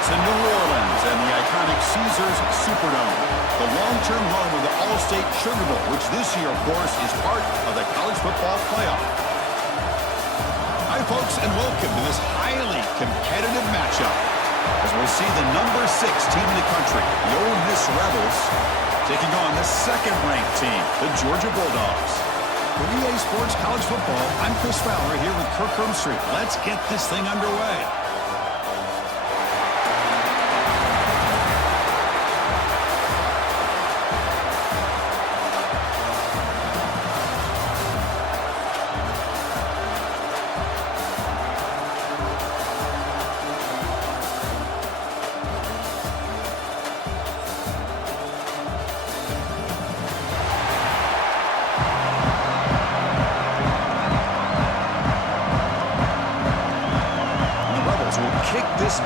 It's in New Orleans and the iconic Caesars Superdome, the long-term home of the All-State Sugar Bowl, which this year, of course, is part of the college football playoff. Hi, folks, and welcome to this highly competitive matchup, as we'll see the number 6 team in the country, the Ole Miss Rebels, taking on the second-ranked team, the Georgia Bulldogs. For EA Sports College Football, I'm Chris Fowler here with Kirk Hermstreet. Let's get this thing underway.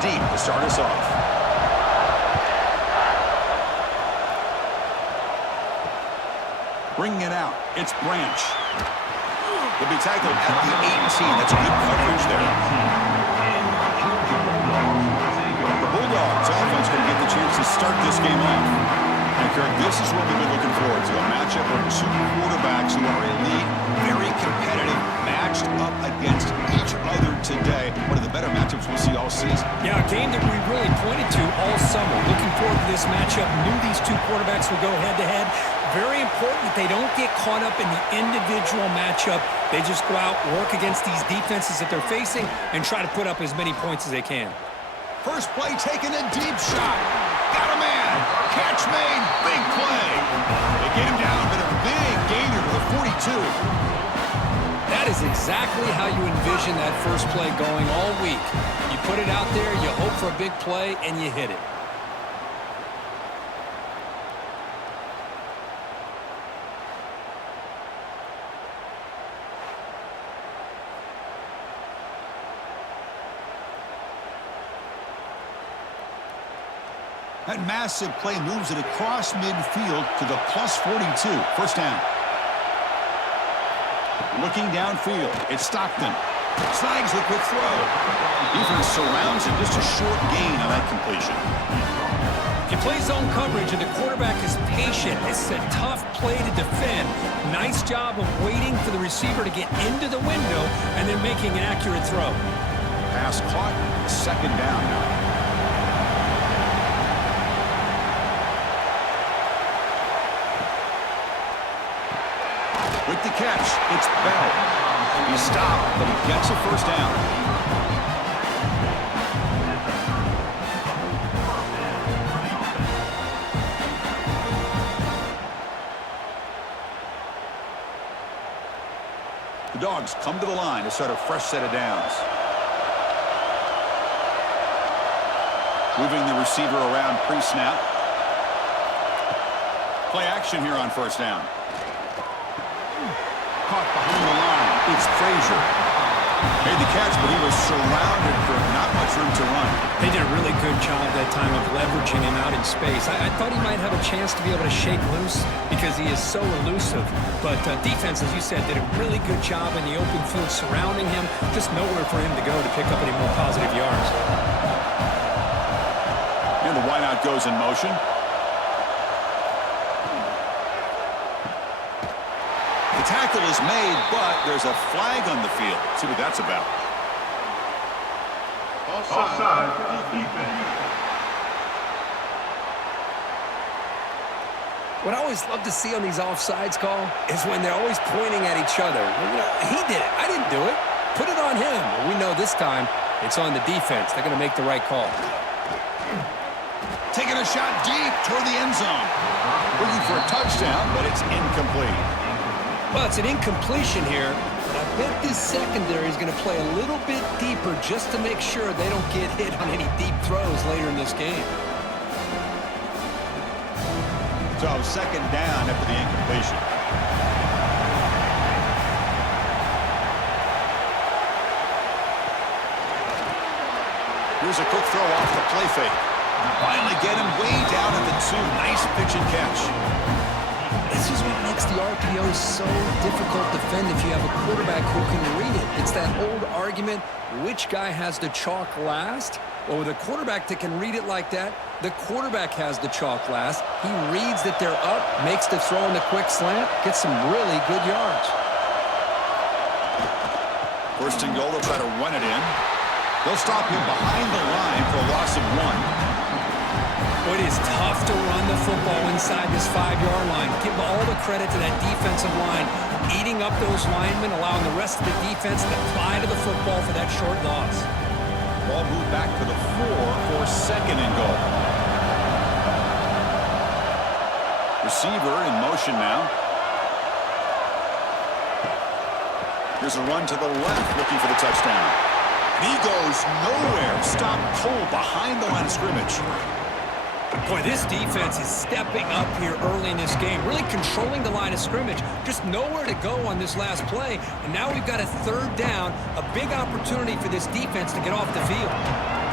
Deep to start us off. Bringing it out, it's Branch. He'll be tackled at the 18. That's good coverage there. The Bulldogs offense going to get the chance to start this game off. And Kirk, this is what we've been looking forward to, a matchup where two quarterbacks who are elite, very competitive, matched up against each other today. One of the better matchups we'll see all season. Yeah, a game that we really pointed to all summer. Looking forward to this matchup. Knew these two quarterbacks would go head-to-head. Very important that they don't get caught up in the individual matchup. They just go out, work against these defenses that they're facing, and try to put up as many points as they can. First play taken, a deep shot. Got a man. Catch made. Big play. They get him down, but a big gainer to the 42. That is exactly how you envision that first play going all week. You put it out there, you hope for a big play, and you hit it. That massive play moves it across midfield to the plus 42. First down. Looking downfield, it's Stockton. Snags the quick throw. Defense surrounds him, just a short gain on that completion. If you play zone coverage and the quarterback is patient, it's a tough play to defend. Nice job of waiting for the receiver to get into the window and then making an accurate throw. Pass caught, second down now. With the catch, it's Bell. He stopped, but he gets a first down. The Dogs come to the line to start a fresh set of downs. Moving the receiver around pre-snap. Play action here on first down. Caught behind the line. It's Frazier. Made the catch, but he was surrounded for not much room to run. They did a really good job that time of leveraging him out in space. I thought he might have a chance to be able to shake loose because he is so elusive. But defense, as you said, did a really good job in the open field surrounding him. Just nowhere for him to go to pick up any more positive yards. And the wideout goes in motion. The tackle is made, but there's a flag on the field. Let's see what that's about. Offside for defense. What I always love to see on these offsides call is when they're always pointing at each other. You know, he did it. I didn't do it. Put it on him. Well, we know this time it's on the defense. They're going to make the right call. Taking a shot deep toward the end zone. Looking for a touchdown, but it's incomplete. Well, it's an incompletion here, but I bet this secondary is going to play a little bit deeper just to make sure they don't get hit on any deep throws later in this game. So second down after the incompletion. Here's a quick throw off the play fake. Finally get him way down at the 2. Nice pitch and catch. This is what makes the RPO so difficult to defend if you have a quarterback who can read it. It's that old argument, which guy has the chalk last? Well, with a quarterback that can read it like that, the quarterback has the chalk last. He reads that they're up, makes the throw in the quick slant, gets some really good yards. First and goal, they'll try to run it in. They'll stop him behind the line for a loss of 1. It is tough to run the football inside this 5-yard line. Give all the credit to that defensive line, eating up those linemen, allowing the rest of the defense to fly to the football for that short loss. Ball moved back to the 4 for second and goal. Receiver in motion now. Here's a run to the left, looking for the touchdown. And he goes nowhere. Stop cold behind the line of scrimmage. Boy, this defense is stepping up here early in this game, really controlling the line of scrimmage. Just nowhere to go on this last play. And now we've got a third down, a big opportunity for this defense to get off the field.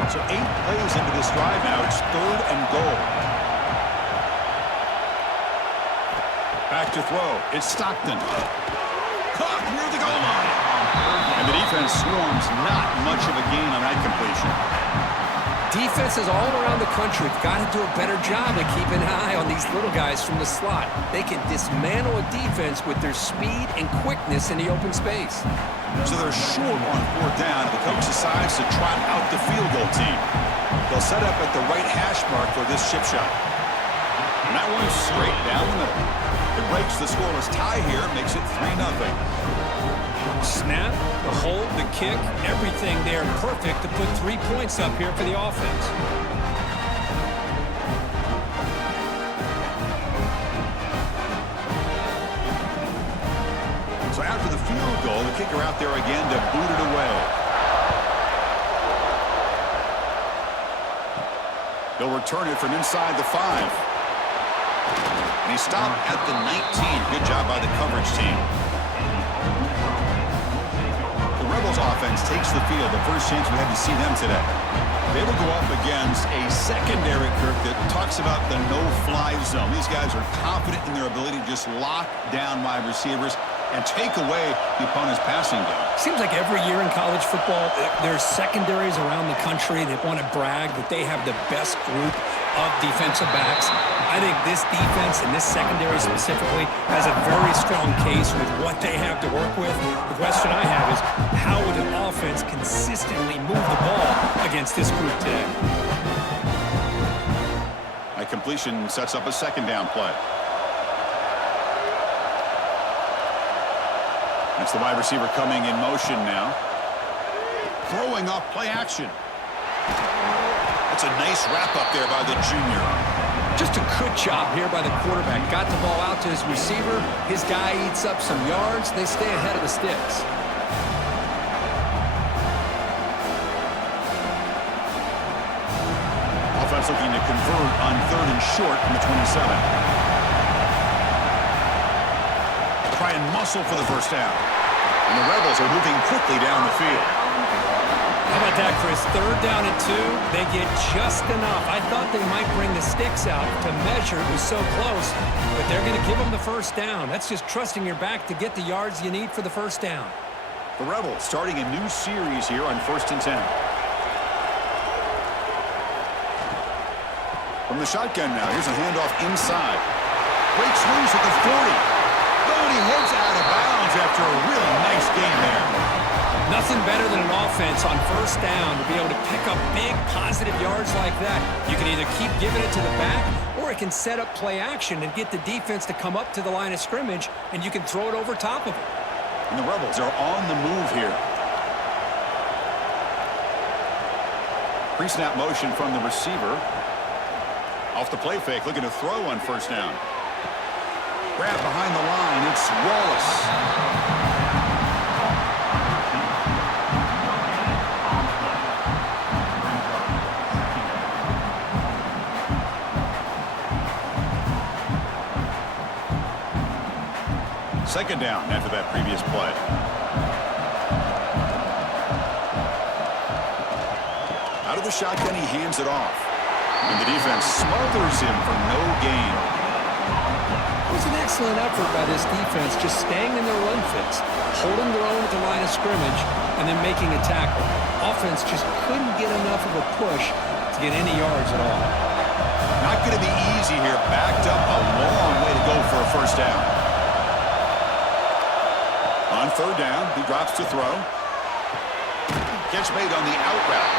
So 8 plays into this drive now. It's third and goal. Back to throw. It's Stockton. Caught near the goal line. And the defense swarms. Not much of a gain on that completion. Defenses all around the country have got to do a better job of keeping an eye on these little guys from the slot. They can dismantle a defense with their speed and quickness in the open space. So they're short on fourth down, and the coach decides to trot out the field goal team. They'll set up at the right hash mark for this chip shot. And that one's straight down the middle. It breaks the scoreless tie here, makes it 3-0. Snap, the hold, the kick, everything there perfect to put 3 points up here for the offense. So after the field goal, the kicker out there again to boot it away. He'll return it from inside the 5. And he stopped at the 19. Good job by the coverage team. Rebels offense takes the field. The first chance we had to see them today. They will go up against a secondary, Kirk, that talks about the no-fly zone. These guys are confident in their ability to just lock down wide receivers and take away the opponent's passing game. Seems like every year in college football, there's secondaries around the country that want to brag that they have the best group of defensive backs. I think this defense and this secondary specifically has a very strong case with what they have to work with. The question I have is, how would an offense consistently move the ball against this group today? That completion sets up a second down play. That's the wide receiver coming in motion now. Throwing off play action. That's a nice wrap up there by the junior. Just a good job here by the quarterback. Got the ball out to his receiver. His guy eats up some yards. They stay ahead of the sticks. Offense looking to convert on third and short from the 27. Try and muscle for the first down. And the Rebels are moving quickly down the field. How about that, Chris? Third down and 2. They get just enough. I thought they might bring the sticks out to measure. It was so close. But they're going to give them the first down. That's just trusting your back to get the yards you need for the first down. The Rebels starting a new series here on 1st and 10. From the shotgun now. Here's a handoff inside. Breaks loose at the 40. Oh, and he heads out of bounds after a really nice game there. Nothing better than an offense on first down to be able to pick up big positive yards like that. You can either keep giving it to the back, or it can set up play action and get the defense to come up to the line of scrimmage, and you can throw it over top of it. And the Rebels are on the move here. Pre-snap motion from the receiver. Off the play fake, looking to throw on first down. Grab behind the line, it's Wallace. Second down after that previous play. Out of the shotgun, he hands it off. And the defense smothers him for no gain. It was an excellent effort by this defense, just staying in their run fits, holding their own at the line of scrimmage, and then making a tackle. Offense just couldn't get enough of a push to get any yards at all. Not going to be easy here. Backed up a long way to go for a first down. On third down, he drops to throw. Catch made on the out route.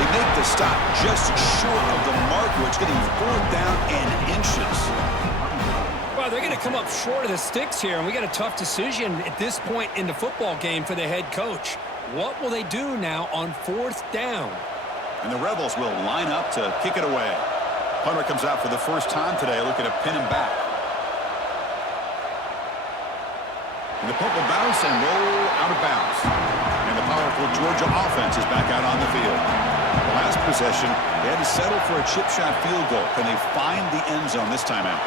They make the stop just short of the marker. It's getting fourth down and inches. Well, they're going to come up short of the sticks here, and we got a tough decision at this point in the football game for the head coach. What will they do now on fourth down? And the Rebels will line up to kick it away. Punter comes out for the first time today, looking to pin him back. And the punt will bounce and roll out of bounds. And the powerful Georgia offense is back out on the field. The last possession, they had to settle for a chip shot field goal. Can they find the end zone this time out?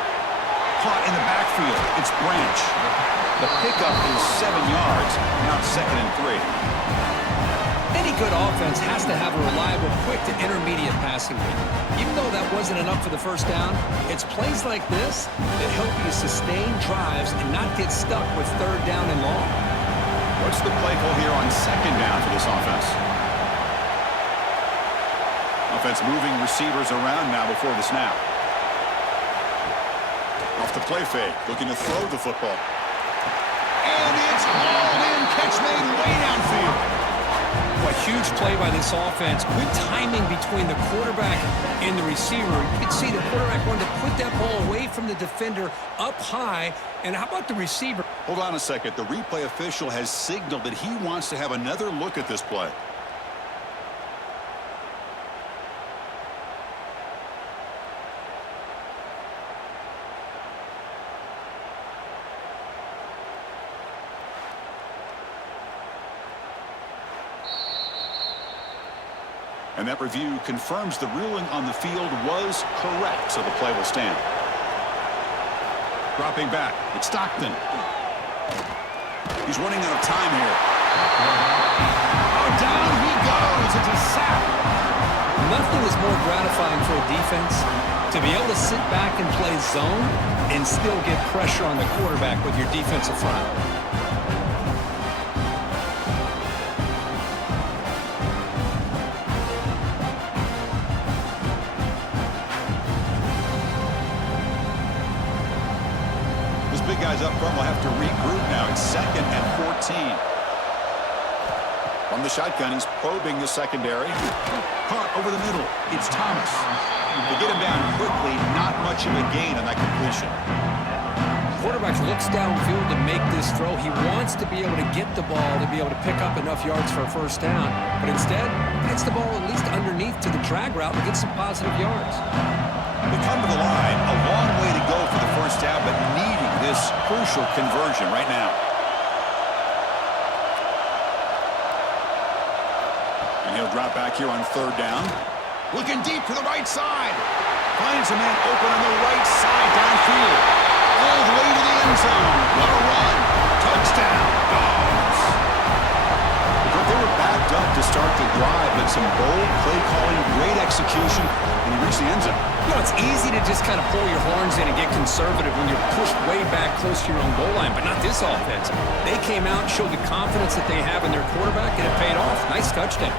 Caught in the backfield. It's Branch. The pickup is 7 yards. Now it's 2nd and 3. Any good offense has to have a reliable, quick to intermediate passing game. Even though that wasn't enough for the first down, it's plays like this that help you sustain drives and not get stuck with third down and long. What's the play call here on 2nd down for this offense? Offense moving receivers around now before the snap. Off the play fake, looking to throw the football. And it's hauled in, catch made way downfield. A huge play by this offense. Good timing between the quarterback and the receiver. You can see the quarterback wanted to put that ball away from the defender up high. And how about the receiver? Hold on a second. The replay official has signaled that he wants to have another look at this play. And that review confirms the ruling on the field was correct, so the play will stand. Dropping back, it's Stockton. He's running out of time here. Oh, down he goes. It's a sack. Nothing is more gratifying for a defense to be able to sit back and play zone and still get pressure on the quarterback with your defensive front. Guys up front will have to regroup now. It's 2nd and 14. From the shotgun, he's probing the secondary. Caught over the middle. It's Thomas. They get him down quickly. Not much of a gain on that completion. Quarterback looks downfield to make this throw. He wants to be able to get the ball to be able to pick up enough yards for a first down. But instead, gets the ball at least underneath to the drag route and gets some positive yards. They come to the line. A long way to go for the first down, but needing this crucial conversion right now. And he'll drop back here on third down. Looking deep to the right side. Finds a man open on the right side downfield. All the way to the end zone. What a run. Touchdown. Dogs. But they were backed up to start the drive, but some bold play calling, great execution, and he reached the end zone. You know, it's easy to just kind of pull your horns in and get conservative when you're pushed way back close to your own goal line, but not this offense. They came out and showed the confidence that they have in their quarterback, and it paid off. Nice touchdown.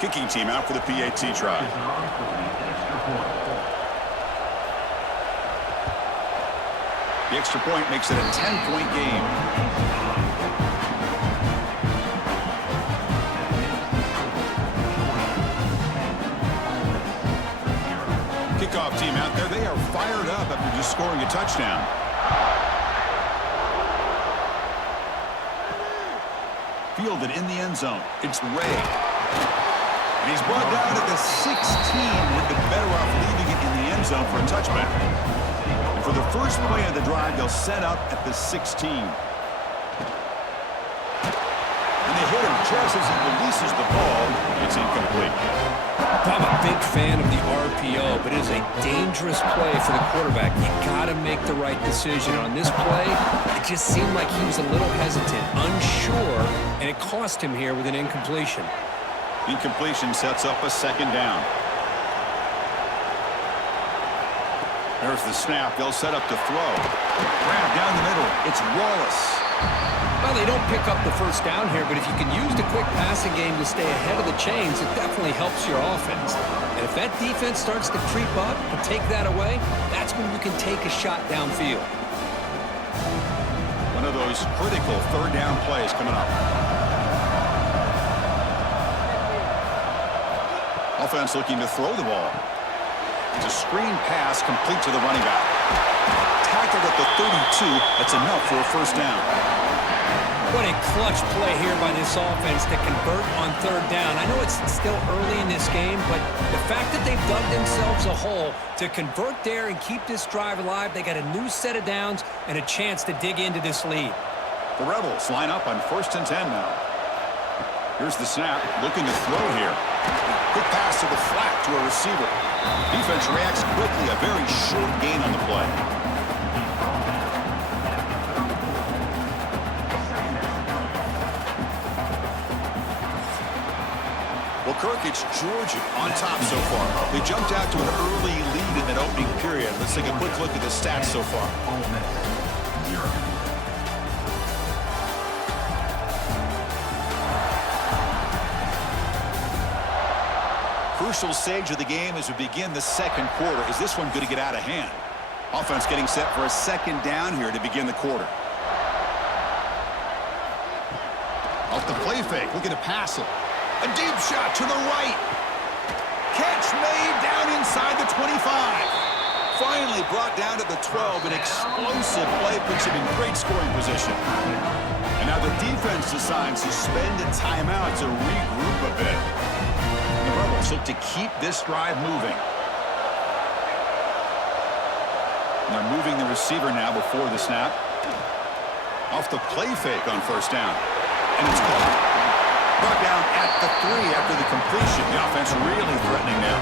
Kicking team out for the PAT try. The extra point makes it a 10-point game. Kickoff team out there. They are fired up after just scoring a touchdown. Fielded in the end zone. It's Ray. And he's brought down at the 16. Would be better off leaving it in the end zone for a touchback. And for the first play of the drive, they'll set up at the 16. And they hit him just as he releases the ball. It's incomplete. I'm a big fan of the RPO, but it is a dangerous play for the quarterback. You got to make the right decision. On this play, it just seemed like he was a little hesitant, unsure, and it it cost him here with an incompletion. Incompletion sets up a second down. There's the snap. They'll set up to throw. Grab down the middle. It's Wallace. Well, they don't pick up the first down here, but if you can use the quick passing game to stay ahead of the chains, it definitely helps your offense. And if that defense starts to creep up and take that away, that's when you can take a shot downfield. One of those critical third down plays coming up. Offense looking to throw the ball. It's a screen pass complete to the running back. Tackled at the 32. That's enough for a first down. What a clutch play here by this offense to convert on third down. I know it's still early in this game, but the fact that they've dug themselves a hole to convert there and keep this drive alive, they got a new set of downs and a chance to dig into this lead. The Rebels line up on 1st and 10 now. Here's the snap. Looking to throw here. Quick pass to the flat to a receiver. Defense reacts quickly. A very short gain on the play. Well, Kirk, it's Georgia on top so far. They jumped out to an early lead in that opening period. Let's take a quick look at the stats so far. Crucial stage of the game as we begin the second quarter. Is this one going to get out of hand? Offense getting set for a second down here to begin the quarter. Off the play fake, looking to pass it. A deep shot to the right. Catch made down inside the 25. Finally brought down to the 12. An explosive play puts him in great scoring position. And now the defense decides to spend a timeout to regroup a bit. And the Rebels look to keep this drive moving. And they're moving the receiver now before the snap. Off the play fake on first down. And it's caught. Brought down at the 3 after the completion. The offense really threatening now.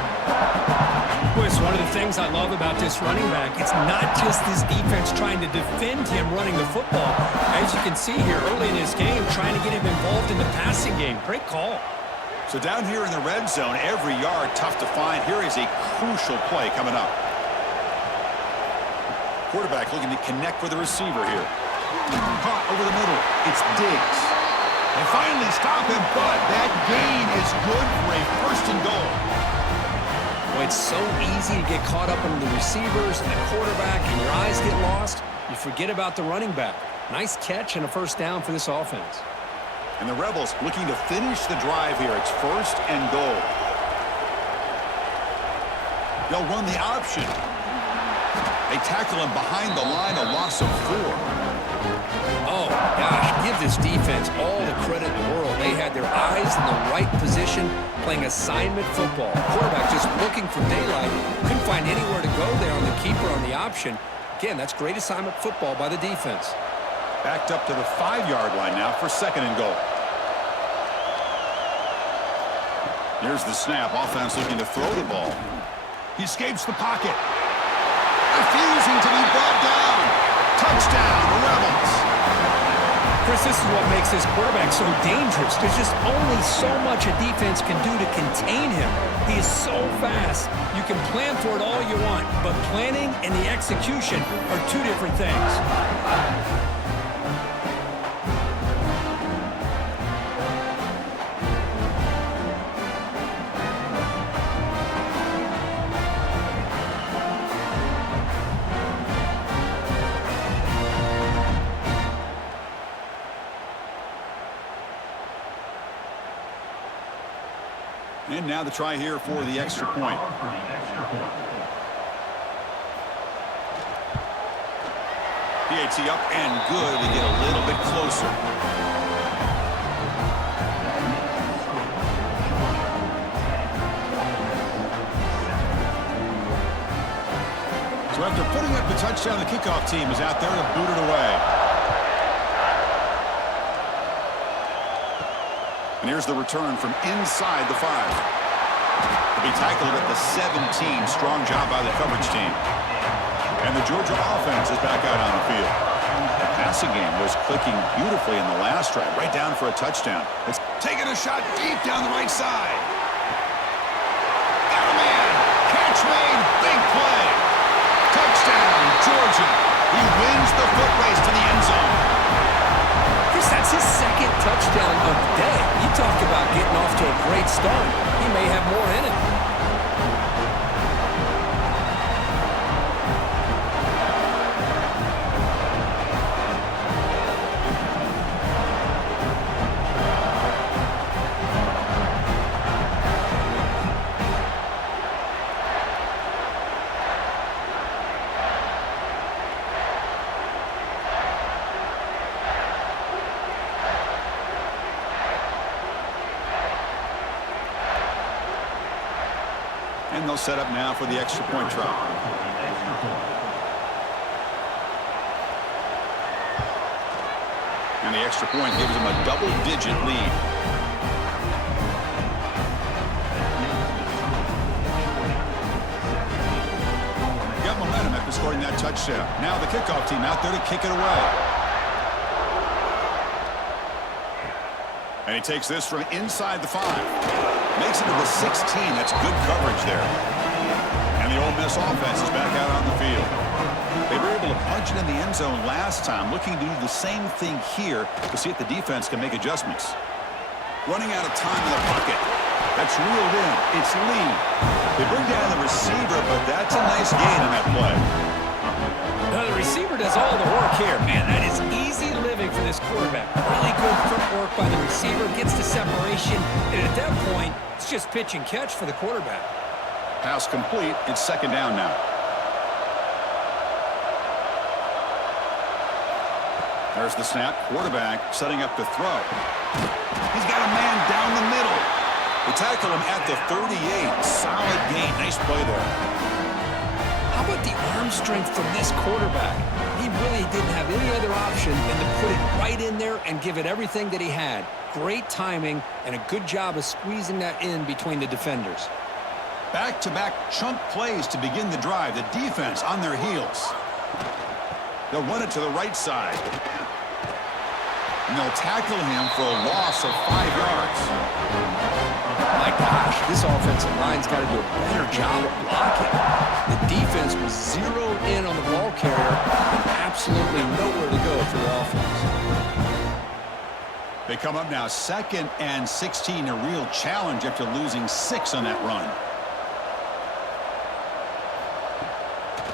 Boy, it's one of the things I love about this running back. It's not just this defense trying to defend him running the football. As you can see here early in this game, trying to get him involved in the passing game. Great call. So down here in the red zone, every yard tough to find. Here is a crucial play coming up. Quarterback looking to connect with the receiver here. Caught over the middle. It's Diggs. And finally stop him, but that gain is good for a first and goal. Well, it's so easy to get caught up in the receivers and the quarterback, and your eyes get lost. You forget about the running back. Nice catch and a first down for this offense. And the Rebels looking to finish the drive here. It's first and goal. They'll run the option. They tackle him behind the line, a loss of 4. Oh, gosh, give this defense all the credit in the world. They had their eyes in the right position, playing assignment football. Quarterback just looking for daylight. Couldn't find anywhere to go there on the keeper on the option. Again, that's great assignment football by the defense. Backed up to the 5-yard line now for second and goal. Here's the snap. Offense looking to throw the ball. He escapes the pocket. Refusing to be brought down. Touchdown, the Rebels. Chris, this is what makes this quarterback so dangerous. There's just only so much a defense can do to contain him. He is so fast. You can plan for it all you want, but planning and the execution are two different things. And now the try here for the extra point. PAT up and good. We get a little bit closer. So after putting up the touchdown, the kickoff team is out there to boot it away. And here's the return from inside the 5. To be tackled at the 17. Strong job by the coverage team. And the Georgia offense is back out on the field. passing game was clicking beautifully in the last drive, right down for a touchdown. It's taking a shot deep down the right side. Got a man. Catch made. Big play. Touchdown, Georgia. He wins the foot race to the end zone. Chris, that's his second touchdown of the day. You talk about getting off to a great start. He may have more in it. And they'll set up now for the extra point try. And the extra point gives them a double-digit lead. Got momentum after scoring that touchdown. Now the kickoff team out there to kick it away. And he takes this from inside the 5. Makes it to the 16. That's good coverage there. And the Ole Miss offense is back out on the field. They were able to punch it in the end zone last time, looking to do the same thing here to see if the defense can make adjustments. Running out of time in the pocket. That's reeled in. It's Lee. They bring down the receiver, but that's a nice gain on that play. Now the receiver does all the work here. Man, that is easy living for this quarterback. Really good footwork by the receiver. Gets the separation. And at that point, it's just pitch and catch for the quarterback. Pass complete. It's second down now. There's the snap. Quarterback setting up to throw. He's got a man down the middle. They tackle him at the 38. Solid gain. Nice play there. How about the arm strength from this quarterback? He really didn't have any other option than to put it right in there and give it everything that he had. Great timing and a good job of squeezing that in between the defenders. Back-to-back chunk plays to begin the drive. The defense on their heels. They'll run it to the right side. And they'll tackle him for a loss of 5 yards. My gosh, this offensive line's got to do a better job of blocking. The defense was zeroed in on the ball carrier and absolutely nowhere to go for the offense. They come up now 2nd and 16, a real challenge after losing 6 on that run.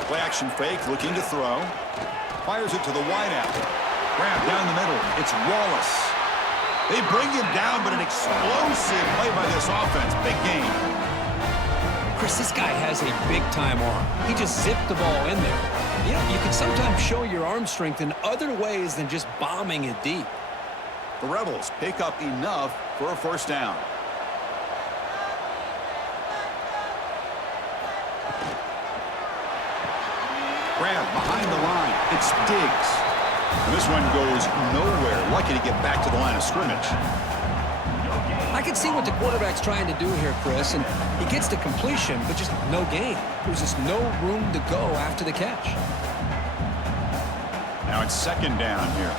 Play action fake, looking to throw. Fires it to the wideout. Grab down the middle. It's Wallace. They bring him down, but an explosive play by this offense. Big game. Chris, this guy has a big-time arm. He just zipped the ball in there. You know, you can sometimes show your arm strength in other ways than just bombing it deep. The Rebels pick up enough for a first down. Grab behind the line. It's Diggs. And this one goes nowhere. Lucky to get back to the line of scrimmage. I can see what the quarterback's trying to do here, Chris, and he gets to completion, but just no gain. There's just no room to go after the catch. Now it's second down here.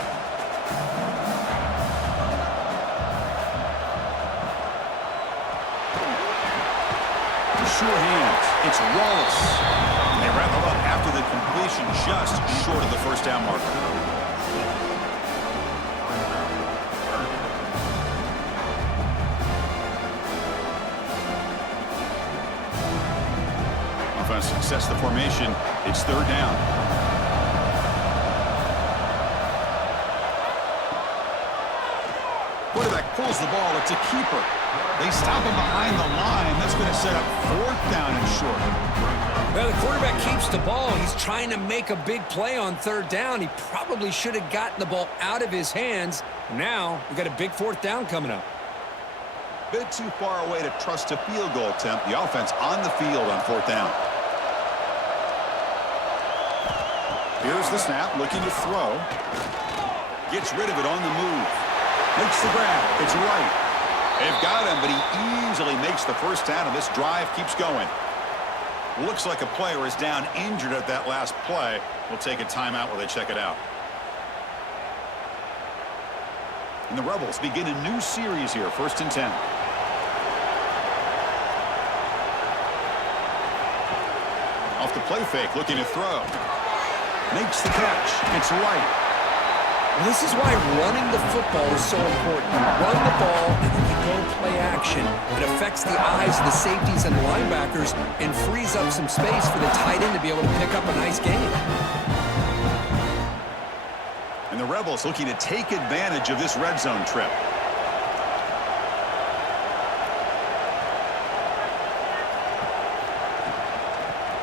Sure hands. It's Wallace. And they wrap him up after the completion, just short of the first down marker. Success the formation. It's third down. Quarterback pulls the ball. It's a keeper. They stop him behind the line. That's going to set up fourth down and short. Well, the quarterback keeps the ball. He's trying to make a big play on third down. He probably should have gotten the ball out of his hands. Now, we've got a big fourth down coming up. Bit too far away to trust a field goal attempt. The offense on the field on fourth down. Here's the snap, looking to throw. Gets rid of it on the move. Makes the grab. It's right. They've got him, but he easily makes the first down, and this drive keeps going. Looks like a player is down injured at that last play. We'll take a timeout while they check it out. And the Rebels begin a new series here, 1st and 10. Off the play fake, looking to throw. Makes the catch. It's right. This is why running the football is so important. Run the ball, and then you go play action. It affects the eyes of the safeties and linebackers and frees up some space for the tight end to be able to pick up a nice gain. And the Rebels looking to take advantage of this red zone trip.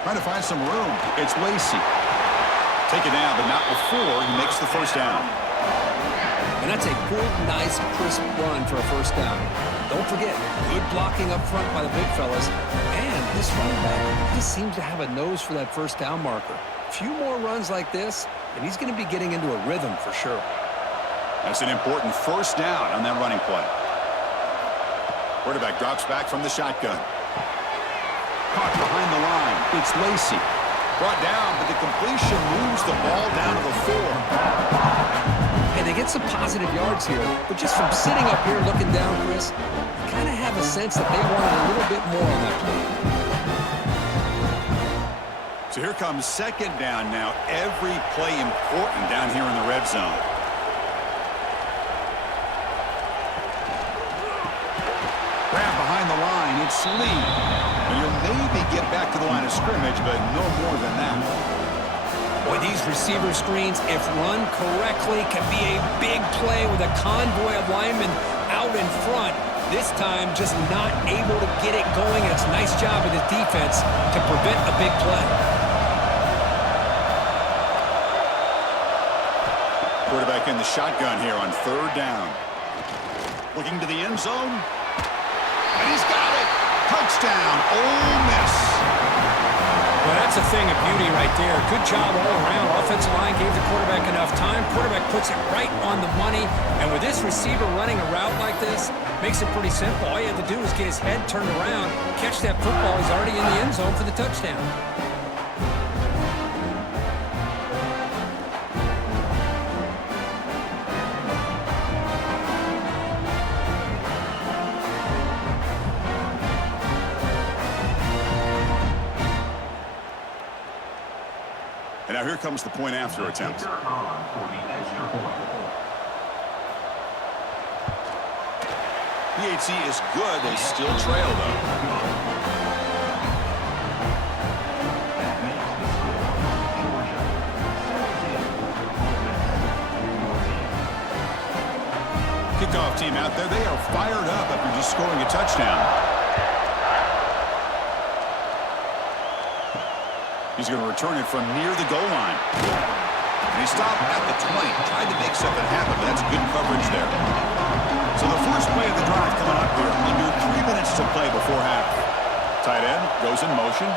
Trying to find some room. It's Lacey. Take it down, but not before he makes the first down. And that's a good, nice, crisp run for a first down. Don't forget, good blocking up front by the big fellas. And this running back, he seems to have a nose for that first down marker. A few more runs like this, and he's going to be getting into a rhythm for sure. That's an important first down on that running play. Quarterback drops back from the shotgun. Caught behind the line. It's Lacey. Brought down, but the completion moves the ball down to the 4. Hey, they get some positive yards here, but just from sitting up here looking down, Chris, you kind of have a sense that they wanted a little bit more on that play. So here comes 2nd down now. Every play important down here in the red zone. Grab behind the line. It's Lee. And you'll maybe get back to the line of scrimmage, but no more than that. Boy, these receiver screens, if run correctly, can be a big play with a convoy of linemen out in front. This time, just not able to get it going. And it's a nice job of the defense to prevent a big play. Quarterback in the shotgun here on 3rd down. Looking to the end zone. And he's got it. Touchdown, Ole Miss. Well, that's a thing of beauty right there. Good job all around. Offensive line gave the quarterback enough time. Quarterback puts it right on the money. And with this receiver running a route like this, makes it pretty simple. All you have to do is get his head turned around, catch that football. He's already in the end zone for the touchdown. And now here comes the point after attempt. PHC is good. They still trail, though. Kickoff team out there. They are fired up after just scoring a touchdown. He's going to return it from near the goal line. And he stopped at the 20. Tried to make something happen, but that's good coverage there. So the first play of the drive coming up here. Under 3 minutes to play before half. Tight end goes in motion.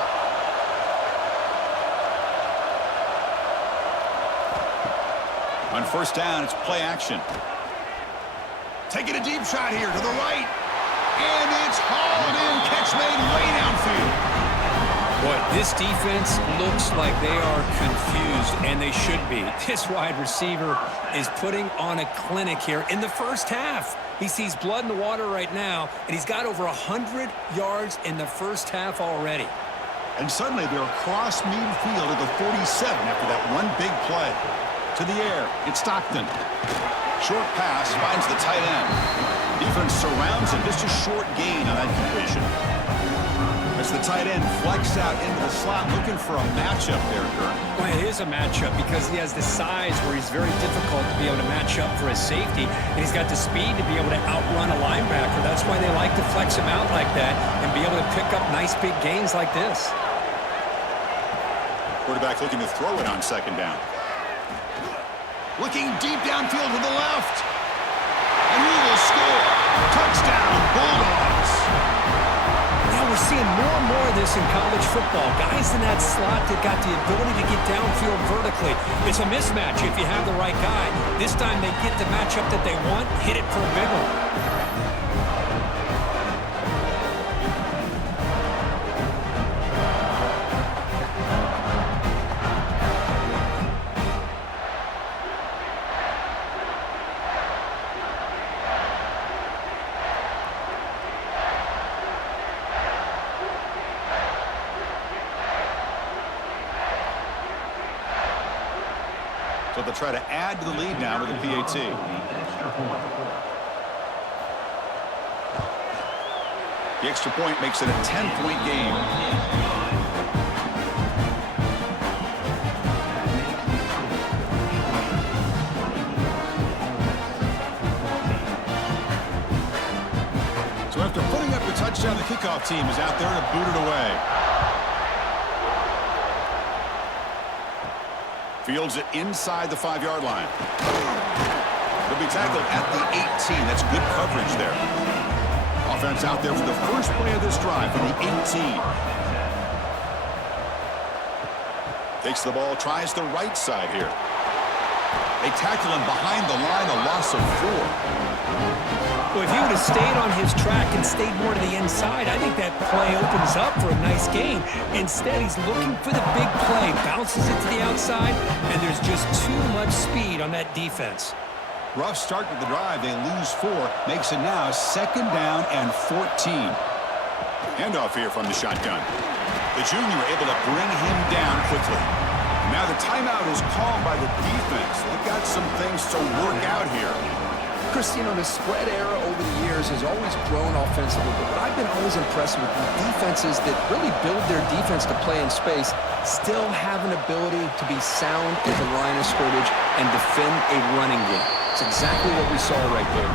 On 1st down, it's play action. Taking a deep shot here to the right. And it's hauled in. Catch made way downfield. Boy, this defense looks like they are confused, and they should be. This wide receiver is putting on a clinic here in the first half. He sees blood in the water right now, and he's got over 100 yards in the first half already. And suddenly they're across midfield at the 47 after that one big play. To the air, it's Stockton. Short pass finds the tight end. Defense surrounds him. Just a short gain on that completion. As the tight end flex out into the slot, looking for a matchup there, Kurt. Well, it is a matchup because he has the size where he's very difficult to be able to match up for his safety, and he's got the speed to be able to outrun a linebacker. That's why they like to flex him out like that and be able to pick up nice big gains like this. Quarterback looking to throw it on 2nd down. Looking deep downfield to the left. And he will score. Touchdown, Bulldogs. Now we're seeing more and more of this in college football. Guys in that slot that got the ability to get downfield vertically. It's a mismatch if you have the right guy. This time they get the matchup that they want, hit it for a big one. So they'll try to add to the lead now with a PAT. The extra point makes it a 10-point game. So after putting up a touchdown, the kickoff team is out there to boot it away. Fields it inside the 5-yard line. He'll be tackled at the 18. That's good coverage there. Offense out there for the first play of this drive from the 18. Takes the ball, tries the right side here. They tackle him behind the line, a loss of 4. Well, if he would have stayed on his track and stayed more to the inside, I think that play opens up for a nice gain. Instead, he's looking for the big play, bounces it to the outside, and there's just too much speed on that defense. Rough start to the drive. They lose 4. Makes it now 2nd down and 14. Handoff here from the shotgun. The junior able to bring him down quickly. Now the timeout is called by the defense. They've got some things to work out here. Chris, you know, the spread era over the years has always grown offensively, but what I've been always impressed with defenses that really build their defense to play in space still have an ability to be sound at the line of scrimmage and defend a running game. It's exactly what we saw right there.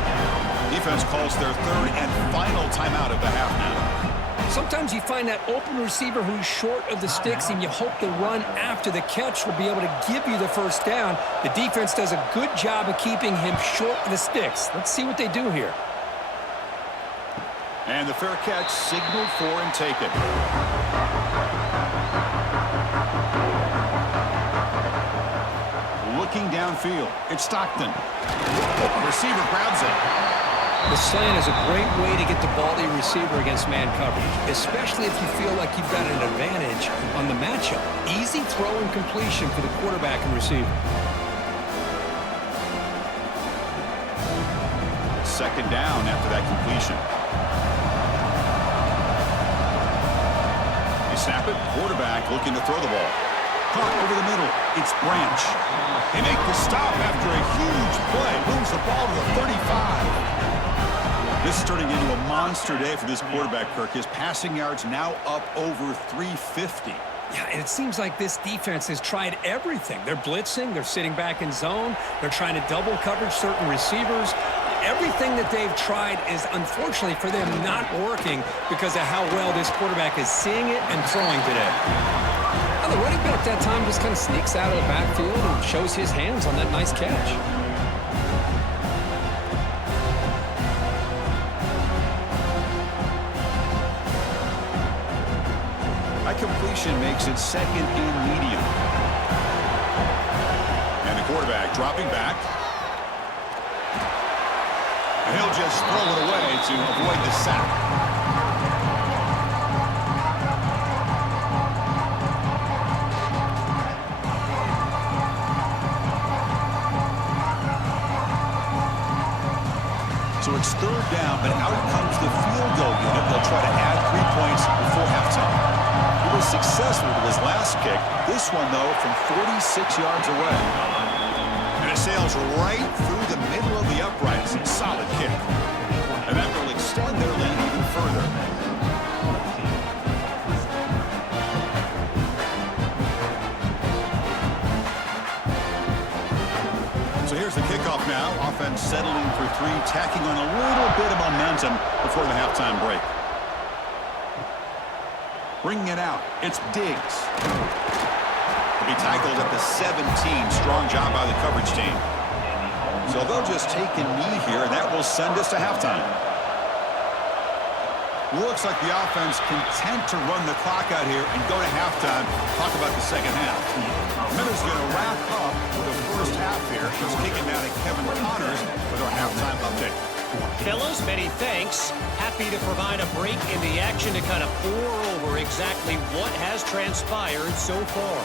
Defense calls their 3rd and final timeout of the half now. Sometimes you find that open receiver who's short of the sticks, and you hope the run after the catch will be able to give you the first down. The defense does a good job of keeping him short of the sticks. Let's see what they do here. And the fair catch signaled for and taken. Looking downfield, it's Stockton. Receiver grabs it. The slant is a great way to get the ball to your receiver against man coverage, especially if you feel like you've got an advantage on the matchup. Easy throw and completion for the quarterback and receiver. 2nd down after that completion. They snap it. Quarterback looking to throw the ball. Caught over the middle. It's Branch. They make the stop after a huge play. Moves the ball to the 35. This is turning into a monster day for this quarterback, Kirk. His passing yards now up over 350. Yeah, and it seems like this defense has tried everything. They're blitzing. They're sitting back in zone. They're trying to double coverage certain receivers. Everything that they've tried is, unfortunately for them, not working because of how well this quarterback is seeing it and throwing today. Now, the running back that time just kind of sneaks out of the backfield and shows his hands on that nice catch. Completion makes it 2nd and medium. And the quarterback dropping back. And he'll just throw it away to avoid the sack. So it's 3rd down, but out comes the field goal unit. They'll try to add 3 points before halftime. He was successful with his last kick. This one, though, from 46 yards away. And it sails right through the middle of the uprights. Solid kick. And that will extend their lead even further. So here's the kickoff now. Offense settling for 3, tacking on a little bit of momentum before the halftime break. Bringing it out, it's Diggs. He'll be tackled at the 17. Strong job by the coverage team. So they'll just take a knee here, and that will send us to halftime. Looks like the offense content to run the clock out here and go to halftime. Talk about the second half. Miller's going to wrap up with the first half here. He's kicking out at Kevin Connors with our halftime update. Fellas, many thanks. Happy to provide a break in the action to kind of pour over exactly what has transpired so far.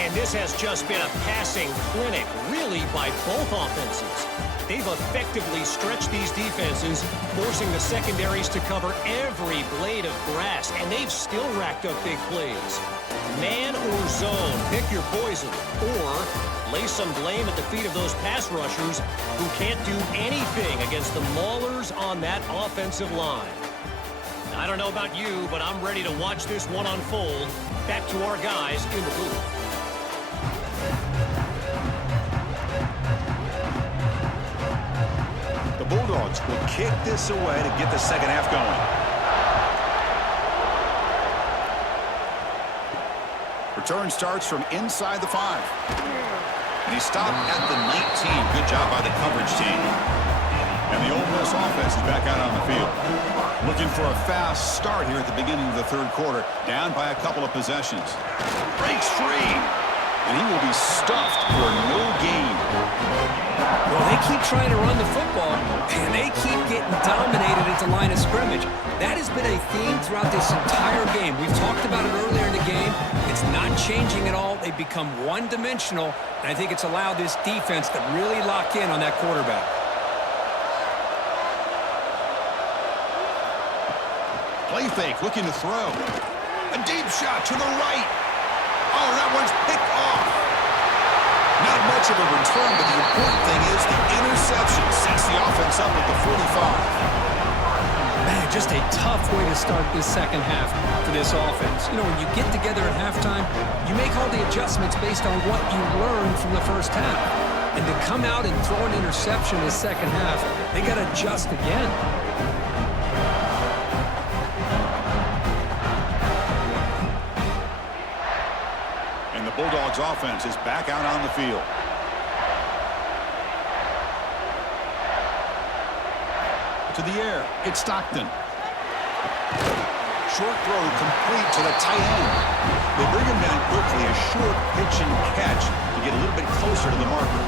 And this has just been a passing clinic, really, by both offenses. They've effectively stretched these defenses, forcing the secondaries to cover every blade of grass, and they've still racked up big plays. Man or zone, pick your poison, or lay some blame at the feet of those pass rushers who can't do anything against the maulers on that offensive line. I don't know about you, but I'm ready to watch this one unfold. Back to our guys in the booth. The Bulldogs will kick this away to get the second half going. Return starts from inside the 5. And he stopped at the 19. Good job by the coverage team. And the Ole Miss offense is back out on the field. Looking for a fast start here at the beginning of the third quarter. Down by a couple of possessions. Breaks free. And he will be stuffed for no gain. Well, they keep trying to run the football, and they keep getting dominated at the line of scrimmage. That has been a theme throughout this entire game. We've talked about it earlier in the game. It's not changing at all. They've become one-dimensional, and I think it's allowed this defense to really lock in on that quarterback. Play fake, looking to throw. A deep shot to the right. Oh, that one's picked off. Not much of a return, but the important thing is the interception sets the offense up at the 45. Man, just a tough way to start this second half for this offense. You know, when you get together at halftime, you make all the adjustments based on what you learned from the first half. And to come out and throw an interception in the second half, they got to adjust again. And the Bulldogs offense is back out on the field. To the air, it's Stockton. Short throw complete to the tight end. They bring him down quickly, a short pitch and catch to get a little bit closer to the marker.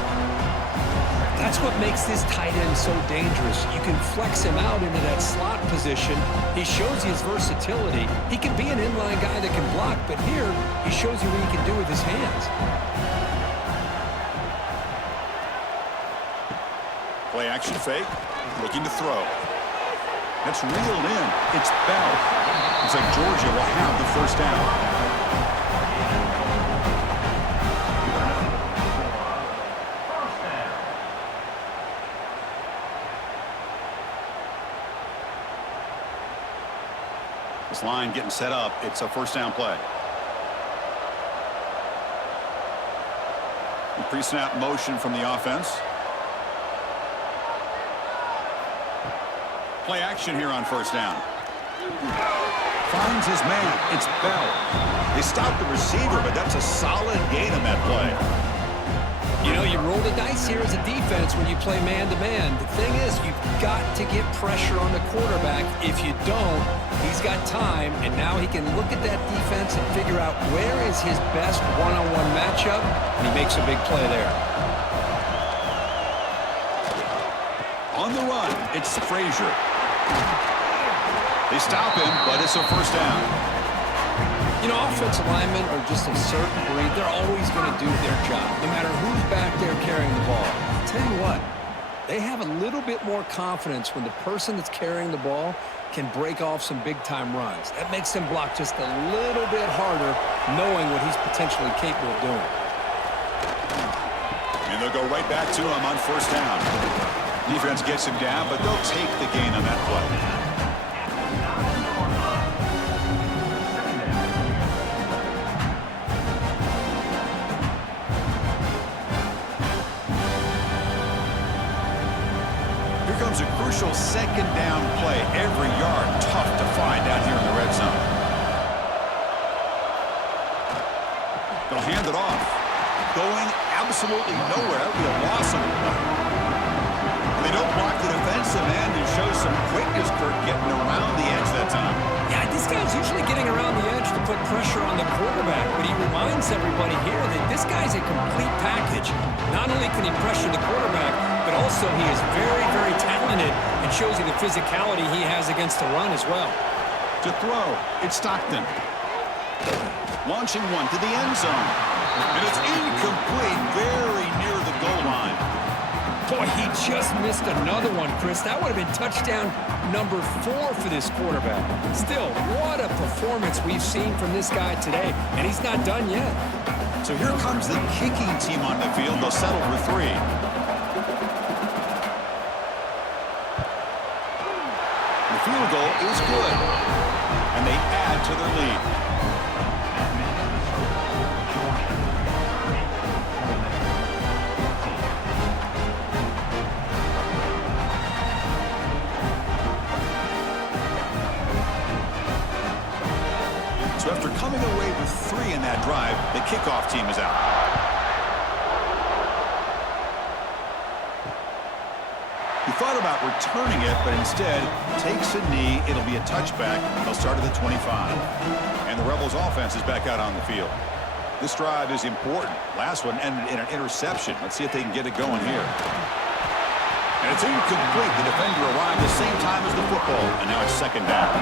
That's what makes this tight end so dangerous. You can flex him out into that slot position. He shows you his versatility. He can be an inline guy that can block, but here he shows you what he can do with his hands. Play action fake, looking to throw. That's reeled in. It's Bell. Looks like Georgia will have the first down. This line getting set up. It's a first down play. Pre-snap motion from the offense. Play action here on first down. Finds his man. It's Bell. They stopped the receiver, but that's a solid gain on that play. You know, you roll the dice here as a defense when you play man-to-man. The thing is, you've got to get pressure on the quarterback. If you don't, he's got time, and now he can look at that defense and figure out where is his best one-on-one matchup, and he makes a big play there. On the run, it's Frazier. They stop him, but it's a first down. You know, offensive linemen are just a certain breed. They're always going to do their job, no matter who's back there carrying the ball. I'll tell you what, they have a little bit more confidence when the person that's carrying the ball can break off some big-time runs. That makes them block just a little bit harder, knowing what he's potentially capable of doing. And they'll go right back to him on first down. Defense gets him down, but they'll take the gain on that play. Here comes a crucial second down play. Every yard tough to find down here in the red zone. They'll hand it off. Going absolutely nowhere. That would be a loss of one. They don't block the defensive end and show some quickness for getting around the edge that time. Yeah, this guy's usually getting around the edge to put pressure on the quarterback, but he reminds everybody here that this guy's a complete package. Not only can he pressure the quarterback, but also he is very, very talented and shows you the physicality he has against the run as well. To throw, it's Stockton. Launching one to the end zone. And it's incomplete, very near the goal line. Boy, he just missed another one, Chris. That would have been touchdown number 4 for this quarterback. Still, what a performance we've seen from this guy today, and he's not done yet. So here comes the kicking team on the field. They'll settle for 3. The field goal is good, and they add to their lead. So after coming away with 3 in that drive, the kickoff team is out. He thought about returning it, but instead takes a knee. It'll be a touchback. They'll start at the 25. And the Rebels offense is back out on the field. This drive is important. Last one ended in an interception. Let's see if they can get it going here. And it's incomplete. The defender arrived the same time as the football, and now it's second down.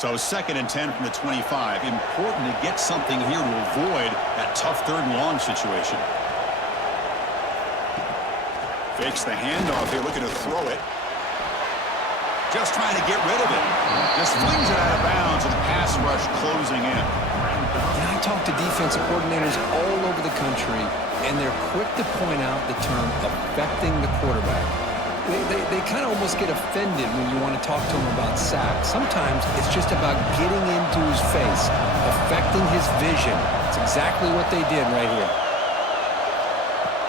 So 2nd and 10 from the 25. Important to get something here to avoid that tough 3rd and long situation. Fakes the handoff here, looking to throw it. Just trying to get rid of it. Just flings it out of bounds, and the pass rush closing in. And I talk to defensive coordinators all over the country, and they're quick to point out the term affecting the quarterback. They kind of almost get offended when you want to talk to them about sacks. Sometimes it's just about getting into his face, affecting his vision. It's exactly what they did right here.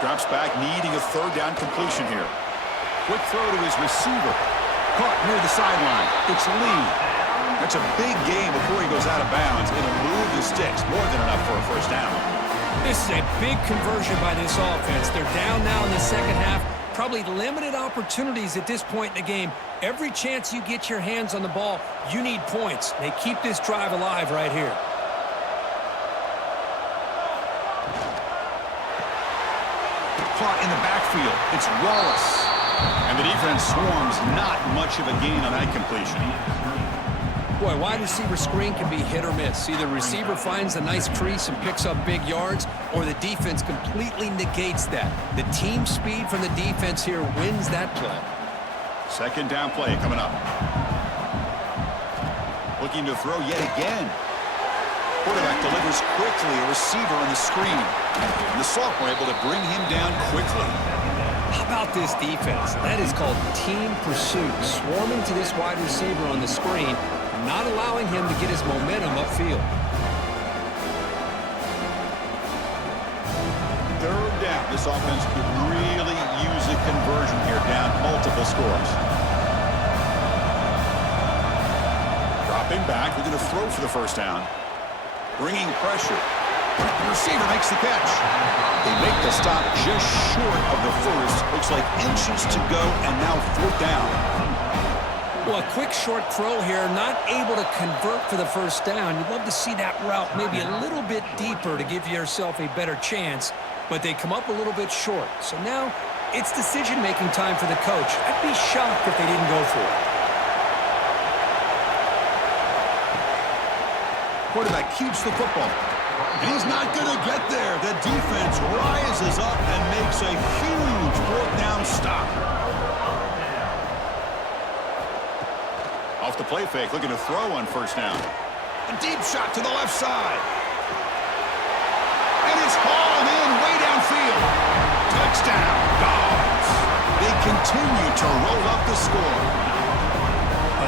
Drops back, needing a 3rd down completion here. Quick throw to his receiver. Caught near the sideline. It's Lee. That's a big gain before he goes out of bounds. It'll move the sticks. More than enough for a 1st down. This is a big conversion by this offense. They're down now in the second half. Probably limited opportunities at this point in the game. Every chance you get your hands on the ball, you need points. They keep this drive alive right here. Caught in the backfield. It's Wallace. And the defense swarms. Not much of a gain on that completion. Boy, wide receiver screen can be hit or miss. Either receiver finds a nice crease and picks up big yards, or the defense completely negates that. The team speed from the defense here wins that play. 2nd down play coming up. Looking to throw yet again. Quarterback delivers quickly, a receiver on the screen. And the sophomore able to bring him down quickly. How about this defense? That is called team pursuit. Swarming to this wide receiver on the screen, not allowing him to get his momentum upfield. 3rd down. This offense could really use a conversion here, down multiple scores. Dropping back, looking to throw for the 1st down. Bringing pressure. The receiver makes the catch. They make the stop just short of the 1st. Looks like inches to go, and now 4th down. Well, a quick short throw here, not able to convert for the 1st down. You'd love to see that route maybe a little bit deeper to give yourself a better chance, but they come up a little bit short. So now it's decision-making time for the coach. I'd be shocked if they didn't go for it. Quarterback keeps the football. And he's not going to get there. The defense rises up and makes a huge 4th down stop. Off the play fake, looking to throw on 1st down. A deep shot to the left side. And it's hauled in way downfield. Touchdown, Dogs. They continue to roll up the score.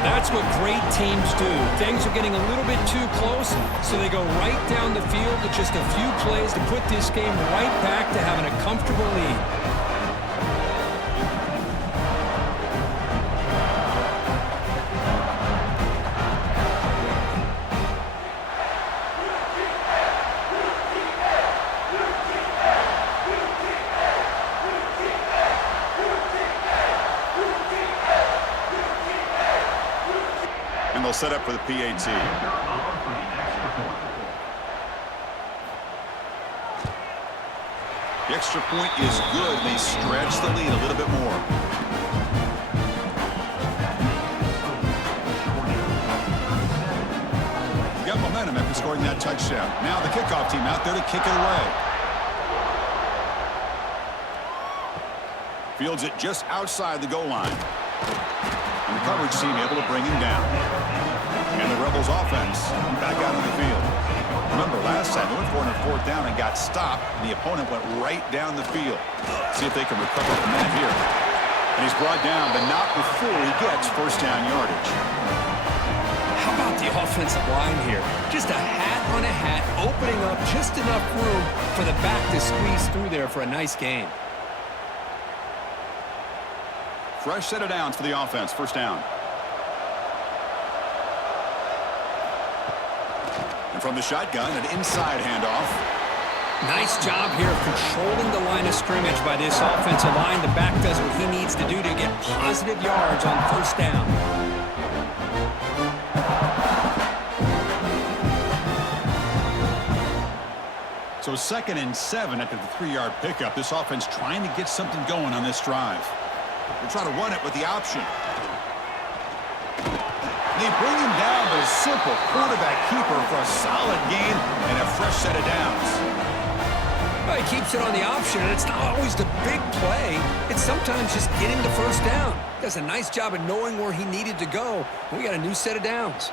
That's what great teams do. Things are getting a little bit too close, so they go right down the field with just a few plays to put this game right back to having a comfortable lead. They'll set up for the PAT. The extra point is good. They stretch the lead a little bit more. Got momentum after scoring that touchdown. Now the kickoff team out there to kick it away. Fields it just outside the goal line. And the coverage team able to bring him down. And the Rebels offense back out on the field. Remember, last time they went for it on 4th down and got stopped. And the opponent went right down the field. See if they can recover from that here. And he's brought down, but not before he gets first down yardage. How about the offensive line here? Just a hat on a hat, opening up just enough room for the back to squeeze through there for a nice gain. Fresh set of downs for the offense. First down. And from the shotgun, an inside handoff. Nice job here of controlling the line of scrimmage by this offensive line. The back does what he needs to do to get positive yards on first down. So 2nd and 7 after the 3-yard pickup. This offense trying to get something going on this drive. They're trying to run it with the option. They bring him down, but a simple quarterback keeper for a solid gain and a fresh set of downs. Well, he keeps it on the option, and it's not always the big play. It's sometimes just getting the first down. Does a nice job of knowing where he needed to go. We got a new set of downs.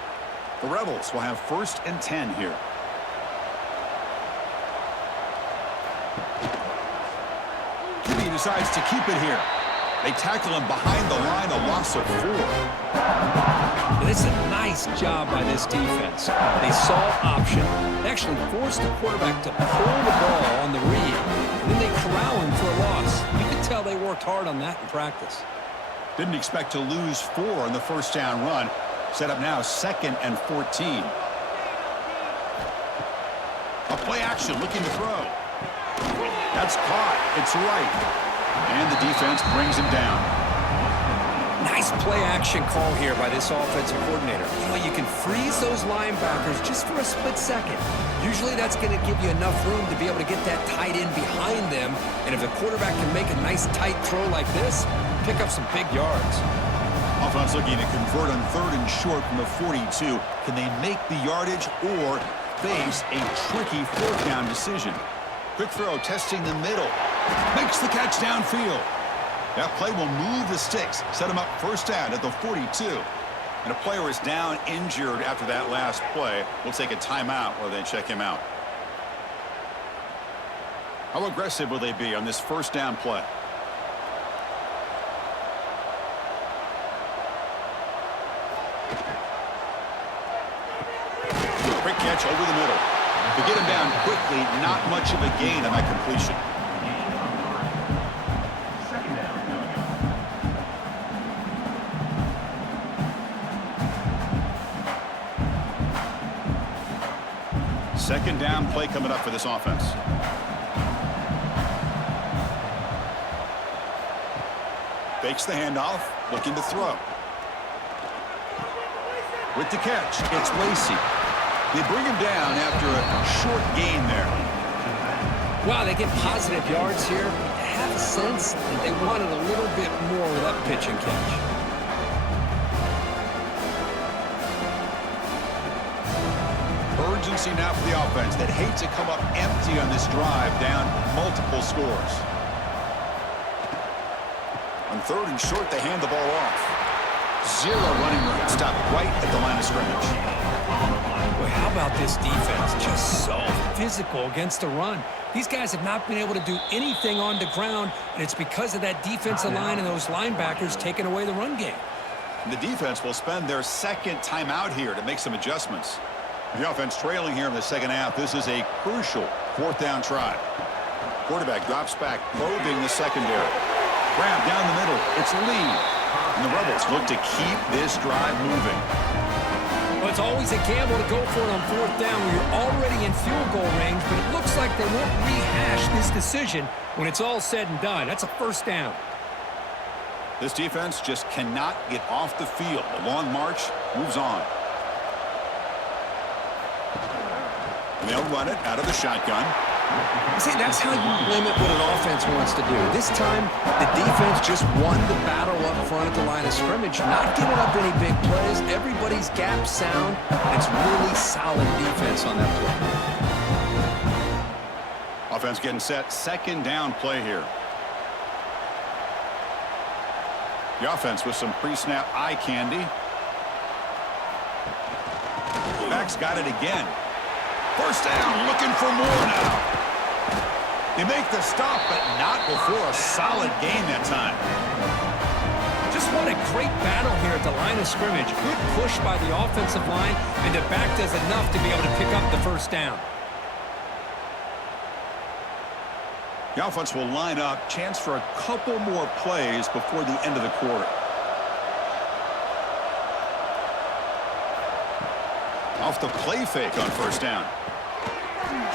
The Rebels will have 1st and 10 here. He decides to keep it here. They tackle him behind the line, a loss of 4. It's a nice job by this defense. They saw option. They actually forced the quarterback to pull the ball on the read. And then they corral him for a loss. You can tell they worked hard on that in practice. Didn't expect to lose 4 on the first down run. Set up now 2nd and 14. A play action looking to throw. That's caught. It's right. And the defense brings him down. Nice play action call here by this offensive coordinator. You know, you can freeze those linebackers just for a split second. Usually that's going to give you enough room to be able to get that tight end behind them. And if the quarterback can make a nice tight throw like this, pick up some big yards. Offense looking to convert on 3rd and short from the 42. Can they make the yardage or face a tricky 4th down decision? Quick throw, testing the middle. Makes the catch downfield. That play will move the sticks. Set him up first down at the 42. And a player is down injured after that last play. We'll take a timeout while they check him out. How aggressive will they be on this first down play? Quick catch over the middle. To get him down quickly, not much of a gain on that completion. Second down play coming up for this offense. Fakes the handoff, looking to throw. With the catch, it's Lacey. They bring him down after a short gain there. Wow, they get positive yards here. I have a sense that they wanted a little bit more with that pitch and catch. Urgency now for the offense that hates to come up empty on this drive, down multiple scores. On 3rd and short, they hand the ball off. 0 running room. Stop right at the line of scrimmage. Boy, how about this defense? Just so physical against the run. These guys have not been able to do anything on the ground, and it's because of that defensive line and those linebackers taking away the run game. And the defense will spend their 2nd timeout here to make some adjustments. The offense trailing here in the 2nd half. This is a crucial 4th down try. Quarterback drops back, probing the secondary. Grab down the middle. It's Lee. And the Rebels look to keep this drive moving. Well, it's always a gamble to go for it on 4th down when you're already in field goal range, but it looks like they won't rehash this decision when it's all said and done. That's a first down. This defense just cannot get off the field. The long march moves on. And they'll run it out of the shotgun. See, that's how you limit what an offense wants to do. This time, the defense just won the battle up front at the line of scrimmage, not giving up any big plays. Everybody's gap sound. It's really solid defense on that play. Offense getting set. 2nd down play here. The offense with some pre-snap eye candy. Back's got it again. First down, looking for more now. They make the stop, but not before a solid gain that time. Just what a great battle here at the line of scrimmage. Good push by the offensive line, and the back does enough to be able to pick up the first down. The offense will line up. Chance for a couple more plays before the end of the quarter. Off the play fake on first down.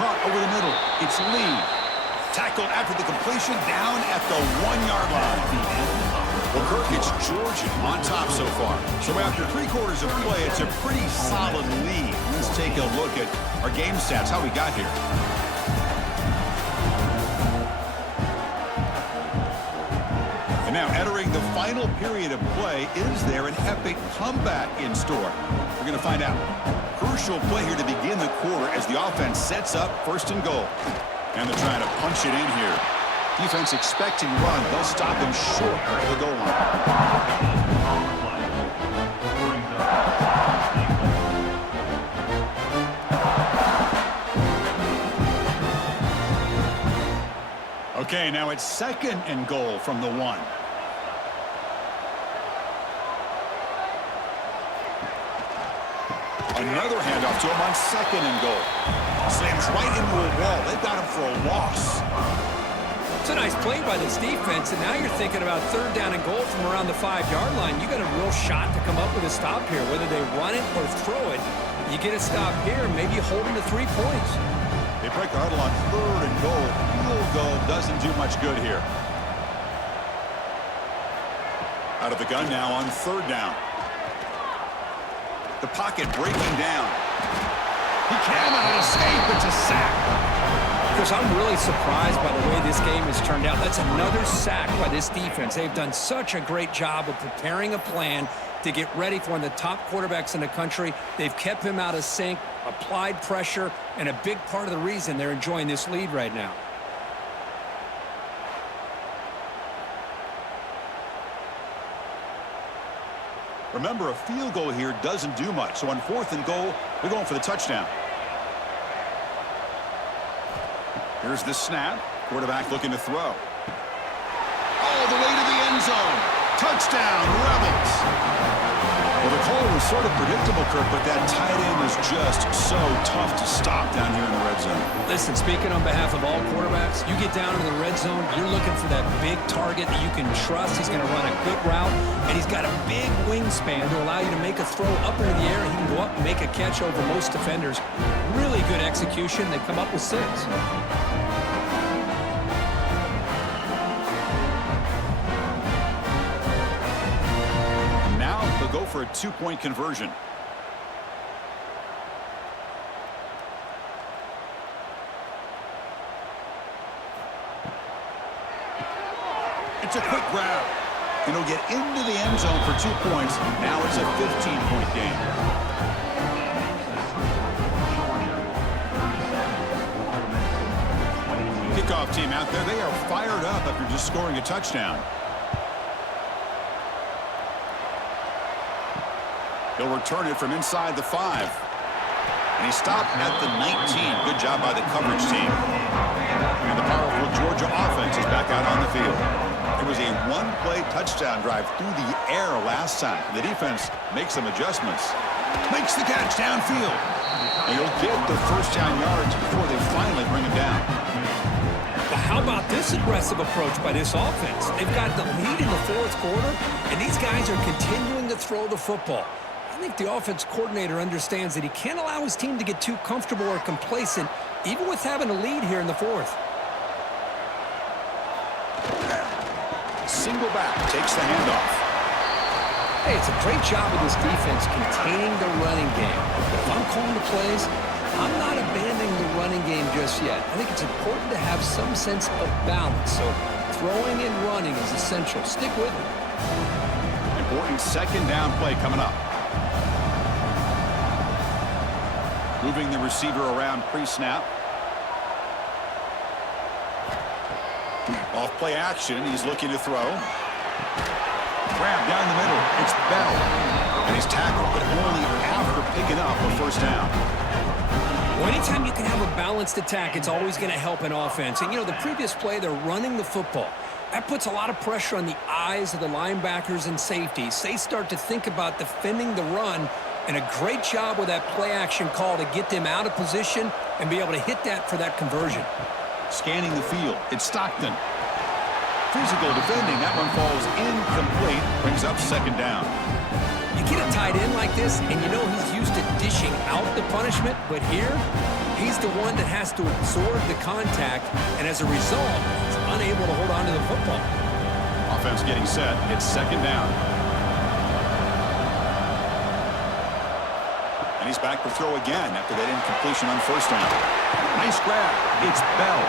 Caught over the middle. It's Lee. Tackled after the completion down at the 1-yard line. Well, Kirk, it's Georgia on top so far. So after 3 quarters of play, it's a pretty solid lead. Let's take a look at our game stats, how we got here. And now entering the final period of play, is there an epic comeback in store? We're going to find out. Crucial play here to begin the quarter as the offense sets up first and goal. And they're trying to punch it in here. Defense expecting run. They'll stop him short of the goal line. Okay, now it's second and goal from the 1. Another handoff to him on second and goal. Slams right into a wall. They've got him for a loss. It's a nice play by this defense, and now you're thinking about third down and goal from around the 5-yard line. You got a real shot to come up with a stop here. Whether they run it or throw it, you get a stop here, maybe hold them to 3 points. They break the huddle on third and goal. Field goal doesn't do much good here. Out of the gun now on third down. The pocket breaking down. He cannot escape. It's a sack. Chris, I'm really surprised by the way this game has turned out. That's another sack by this defense. They've done such a great job of preparing a plan to get ready for one of the top quarterbacks in the country. They've kept him out of sync, applied pressure, and a big part of the reason they're enjoying this lead right now. Remember, a field goal here doesn't do much. So on fourth and goal, we're going for the touchdown. Here's the snap. Quarterback looking to throw. All the way to the end zone. Touchdown, Rebels. Well, the call was sort of predictable, Kirk, but that tight end is just so tough to stop down here in the red zone. Listen, speaking on behalf of all quarterbacks, you get down in the red zone, you're looking for that big target that you can trust. He's going to run a good route, and he's got a big wingspan to allow you to make a throw up into the air. He can go up and make a catch over most defenders. Really good execution. They come up with 6. Go for a 2-point conversion. It's a quick grab. And he'll get into the end zone for 2 points. Now it's a 15-point game. Kickoff team out there. They are fired up after just scoring a touchdown. He'll return it from inside the 5. And he stopped at the 19. Good job by the coverage team. And the powerful Georgia offense is back out on the field. It was a 1-play touchdown drive through the air last time. The defense makes some adjustments. Makes the catch downfield. And he'll get the first down yards before they finally bring him down. But how about this aggressive approach by this offense? They've got the lead in the 4th quarter, and these guys are continuing to throw the football. I think the offense coordinator understands that he can't allow his team to get too comfortable or complacent, even with having a lead here in the 4th. Single back takes the handoff. Hey, it's a great job of this defense containing the running game. But if I'm calling the plays, I'm not abandoning the running game just yet. I think it's important to have some sense of balance. So throwing and running is essential. Stick with it. Important second down play coming up. Moving the receiver around pre-snap. Off play action. He's looking to throw. grab down the middle. It's Bell. And he's tackled, but only after picking up a first down. Well, anytime you can have a balanced attack, it's always going to help an offense. And, you know, the previous play, they're running the football. That puts a lot of pressure on the eyes of the linebackers and safeties. They start to think about defending the run, and a great job with that play-action call to get them out of position and be able to hit that for that conversion. Scanning the field, it's Stockton. Physical defending, that one falls incomplete, brings up second down. You get a tight end like this, and you know he's used to dishing out the punishment, but here, he's the one that has to absorb the contact, and as a result, he's unable to hold on to the football. Offense getting set, it's second down. And he's back to throw again after that incompletion on first down. Nice grab, it's Bell.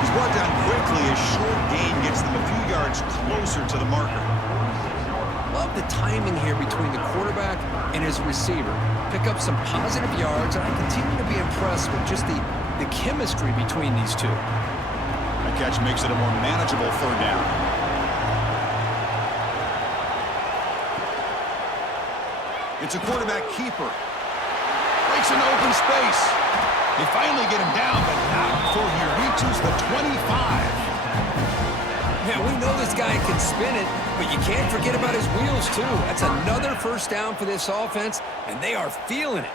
He's brought down quickly as short gain gets them a few yards closer to the marker. Love the timing here between the quarterback and his receiver. Pick up some positive yards, and I continue to be impressed with just the chemistry between these two. That catch makes it a more manageable third down. It's a quarterback keeper. Breaks into open space. They finally get him down, but not before he reaches the 25. Yeah, we know this guy can spin it, but you can't forget about his wheels, too. That's another first down for this offense, and they are feeling it.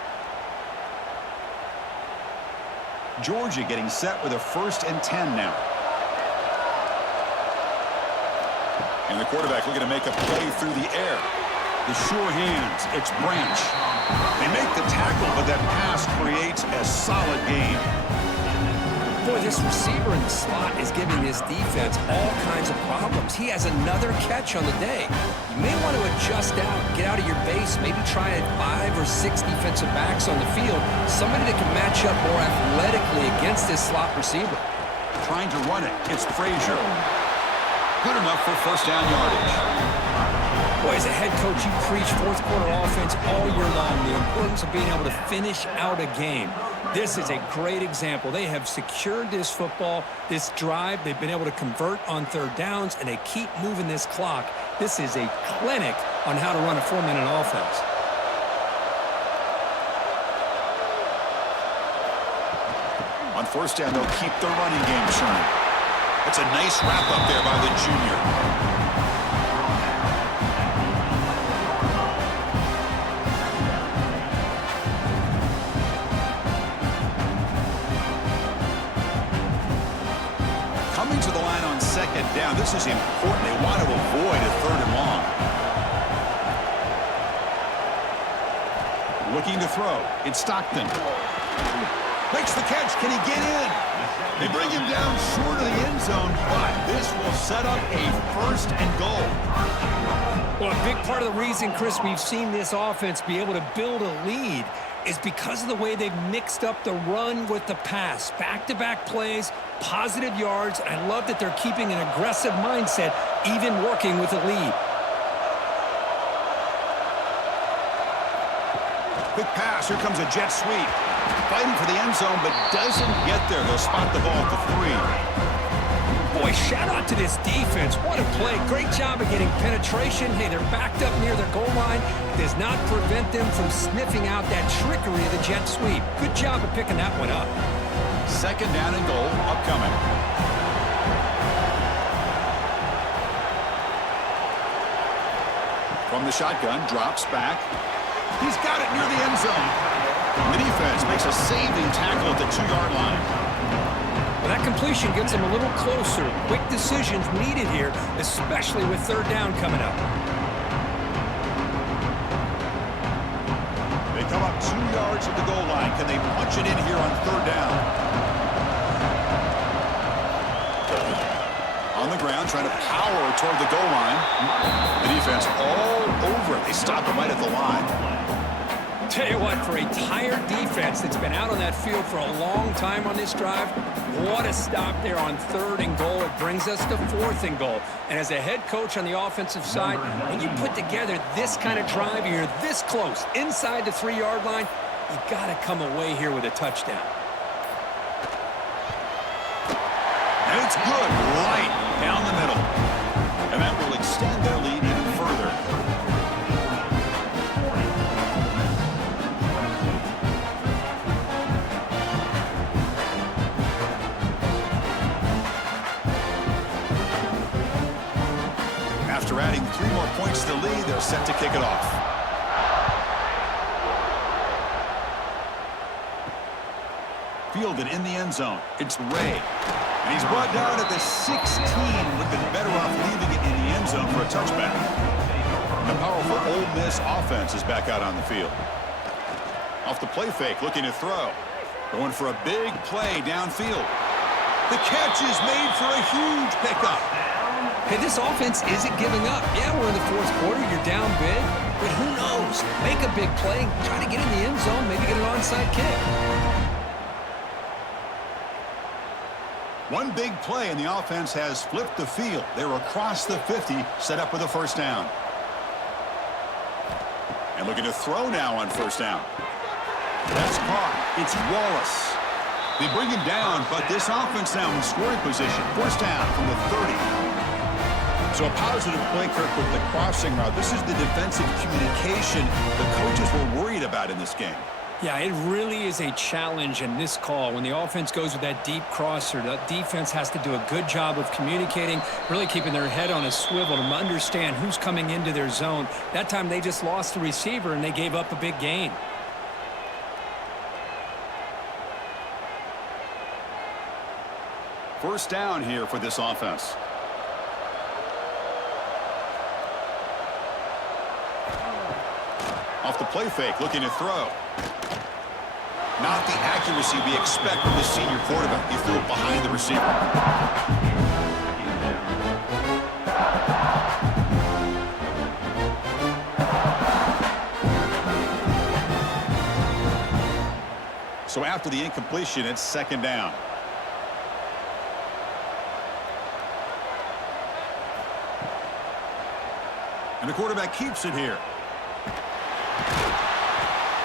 Georgia getting set with a 1st and 10 now. And the quarterback looking to make a play through the air. The sure hands, it's Branch. They make the tackle, but that pass creates a solid gain. Boy, this receiver in the slot is giving this defense all kinds of problems. He has another catch on the day. You may want to adjust out, get out of your base, maybe try at 5 or 6 defensive backs on the field, somebody that can match up more athletically against this slot receiver. Trying to run it, it's Frazier. Good enough for first down yardage. Boy, as a head coach, you preach fourth quarter offense all year long, the importance of being able to finish out a game. This is a great example. They have secured this football, this drive. They've been able to convert on third downs, and they keep moving this clock. This is a clinic on how to run a 4-minute offense. On first down, they'll keep the running game churning. That's a nice wrap-up there by the junior. Coming to the line on second down. This is important. They want to avoid a 3rd and long. Looking to throw. It's Stockton. Makes the catch. Can he get in? They bring him down short of the end zone, but this will set up a 1st and goal. Well, a big part of the reason, Chris, we've seen this offense be able to build a lead is because of the way they've mixed up the run with the pass. Back-to-back plays, positive yards, and I love that they're keeping an aggressive mindset, even working with the lead. Quick pass. Here comes a jet sweep. Fighting for the end zone, but doesn't get there. They'll spot the ball at the 3. Boy, shout out to this defense. What a play. Great job of getting penetration. Hey, they're backed up near their goal line. Does not prevent them from sniffing out that trickery of the jet sweep. Good job of picking that one up. Second down and goal upcoming. From the shotgun, drops back. He's got it near the end zone. The defense makes a saving tackle at the 2-yard line. Well, that completion gets them a little closer. Quick decisions needed here, especially with third down coming up. They come up 2 yards at the goal line. Can they punch it in here on third down? On the ground, trying to power toward the goal line. The defense all over it. They stop him right at the line. Tell you what, for a tired defense that's been out on that field for a long time on this drive, what a stop there on 3rd and goal. It brings us to 4th and goal. And as a head coach on the offensive side, when you put together this kind of drive, you're this close, inside the 3-yard line, you got to come away here with a touchdown. And it's good, right down the middle. And that will extend their lead even further. After adding 3 more points to the lead, they're set to kick it off. Fielded in the end zone. It's Ray. And he's brought down at the 16. Would have been better off leaving it in the end zone for a touchback. The powerful Ole Miss offense is back out on the field. Off the play fake, looking to throw. Going for a big play downfield. The catch is made for a huge pickup. Hey, this offense isn't giving up. Yeah, we're in the fourth quarter. You're down big. But who knows? Make a big play. Try to get in the end zone. Maybe get an onside kick. One big play, and the offense has flipped the field. They're across the 50, set up with a first down. And looking to throw now on first down. That's caught. It's Wallace. They bring him down, but this offense now in scoring position. First down from the 30. So a positive play, Kirk, with the crossing route. This is the defensive communication the coaches were worried about in this game. Yeah, it really is a challenge in this call. When the offense goes with that deep crosser, the defense has to do a good job of communicating, really keeping their head on a swivel to understand who's coming into their zone. That time they just lost the receiver and they gave up a big gain. First down here for this offense. Off the play fake, looking to throw. Not the accuracy we expect from the senior quarterback. He threw it behind the receiver. So after the incompletion, it's second down. And the quarterback keeps it here.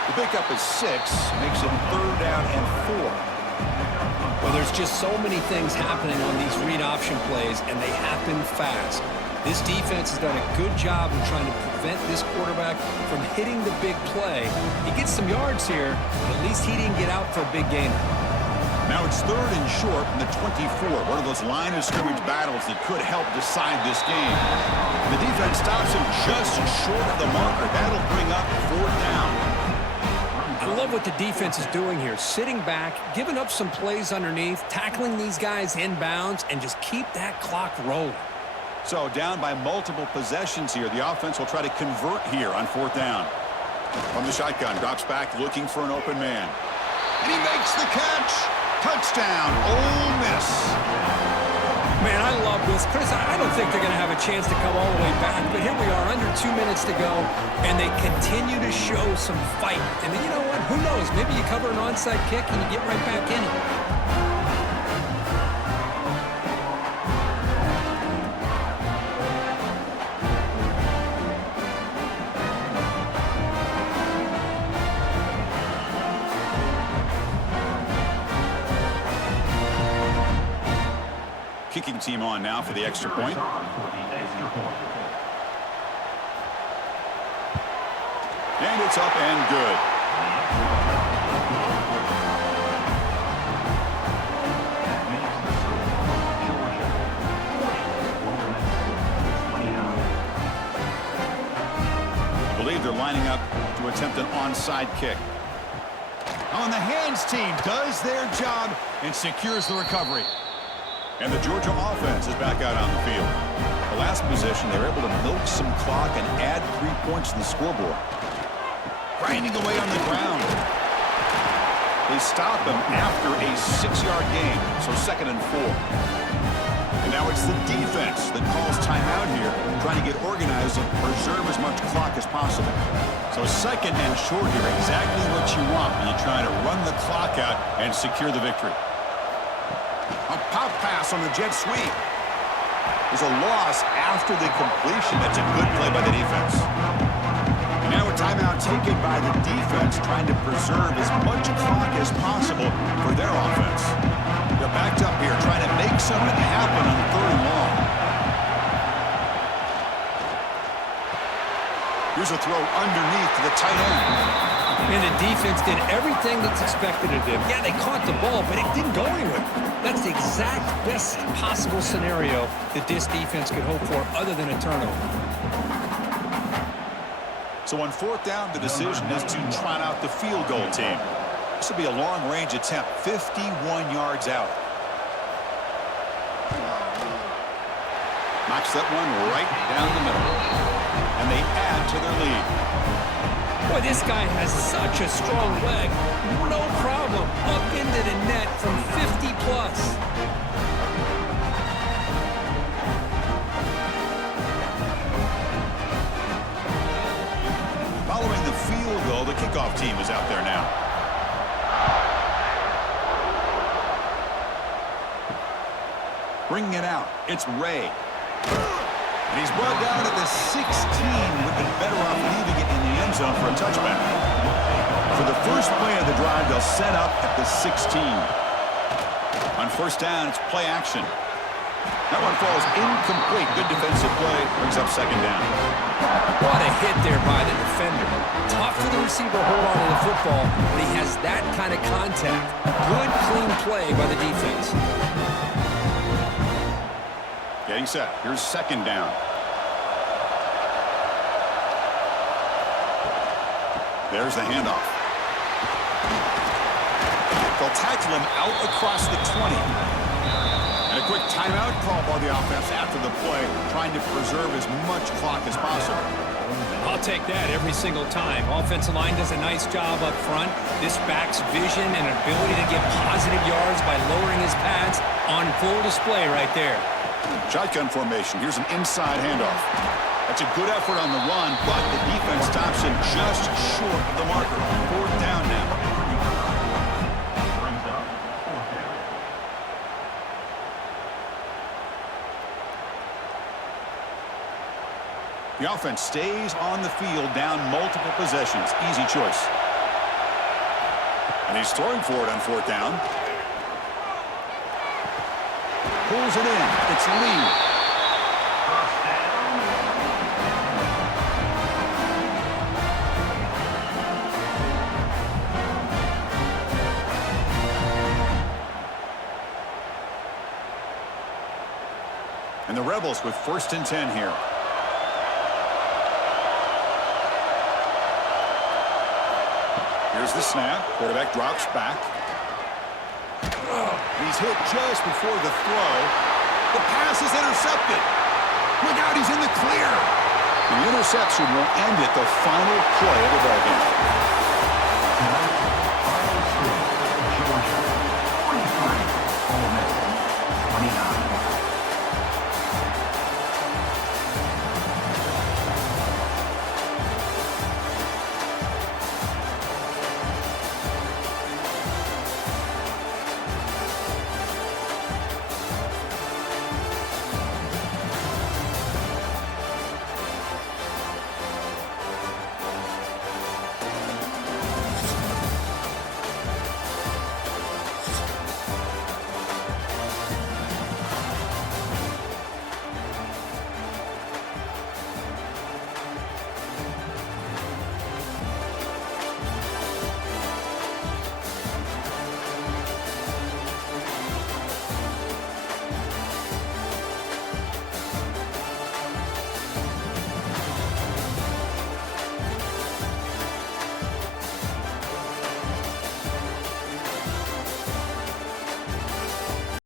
The pickup is 6, makes it third down and 4. Well, there's just so many things happening on these read option plays, and they happen fast. This defense has done a good job of trying to prevent this quarterback from hitting the big play. He gets some yards here, but at least he didn't get out for a big gainer. Now it's third and short from the 24. One of those line of scrimmage battles that could help decide this game. The defense stops him just short of the marker. That'll bring up fourth down. I love what the defense is doing here. Sitting back, giving up some plays underneath, tackling these guys inbounds, and just keep that clock rolling. So down by multiple possessions here. The offense will try to convert here on fourth down. From the shotgun, drops back looking for an open man. And he makes the catch. Touchdown, Ole Miss. Man, I love this. Chris, I don't think they're going to have a chance to come all the way back, but here we are, under 2 minutes to go, and they continue to show some fight. And you know what? Who knows? Maybe you cover an onside kick and you get right back in it. Kicking team on now for the extra point. And it's up and good. I believe they're lining up to attempt an onside kick. On the hands team does their job and secures the recovery. And the Georgia offense is back out on the field. The last possession, they were able to milk some clock and add 3 points to the scoreboard. Grinding away on the ground. They stop him after a 6-yard gain, so second and 4. And now it's the defense that calls timeout here, trying to get organized and preserve as much clock as possible. So second and short here, exactly what you want when you're trying to run the clock out and secure the victory. A pop pass on the jet sweep. There's a loss after the completion. That's a good play by the defense. And now a timeout taken by the defense, trying to preserve as much clock as possible for their offense. They're backed up here, trying to make something happen on third and long. Here's a throw underneath to the tight end. And the defense did everything that's expected of them. Yeah, they caught the ball, but it didn't go anywhere. That's the exact best possible scenario that this defense could hope for other than a turnover. So on fourth down, the decision is to trot out the field goal team. This will be a long-range attempt, 51 yards out. Knocks that one right down the middle. And they add to their lead. Boy, this guy has such a strong leg. No problem. Up into the net from 50 plus. Following the field goal, the kickoff team is out there now. Bringing it out, it's Ray. And he's brought down at the 16. Would have been better off leaving it in the end zone for a touchback. For the first play of the drive, they'll set up at the 16. On first down, it's play action. That one falls incomplete. Good defensive play. Brings up second down. What a hit there by the defender. Tough for the receiver to hold on to the football, but he has that kind of contact. Good, clean play by the defense. Getting set. Here's second down. There's the handoff. They'll tackle him out across the 20. And a quick timeout call by the offense after the play, trying to preserve as much clock as possible. I'll take that every single time. Offensive line does a nice job up front. This back's vision and ability to get positive yards by lowering his pads on full display right there. Shotgun formation. Here's an inside handoff. That's a good effort on the run, but the defense stops him just short of the marker. Fourth down now. Brings up 4th down. The offense stays on the field, down multiple possessions. Easy choice. And he's throwing for it on fourth down. Pulls it in. It's Lee. First down. And the Rebels with 1st and 10 here. Here's the snap. Quarterback drops back. And he's hit just before the throw. The pass is intercepted. Look out, he's in the clear. The interception will end it, the final play of the ballgame.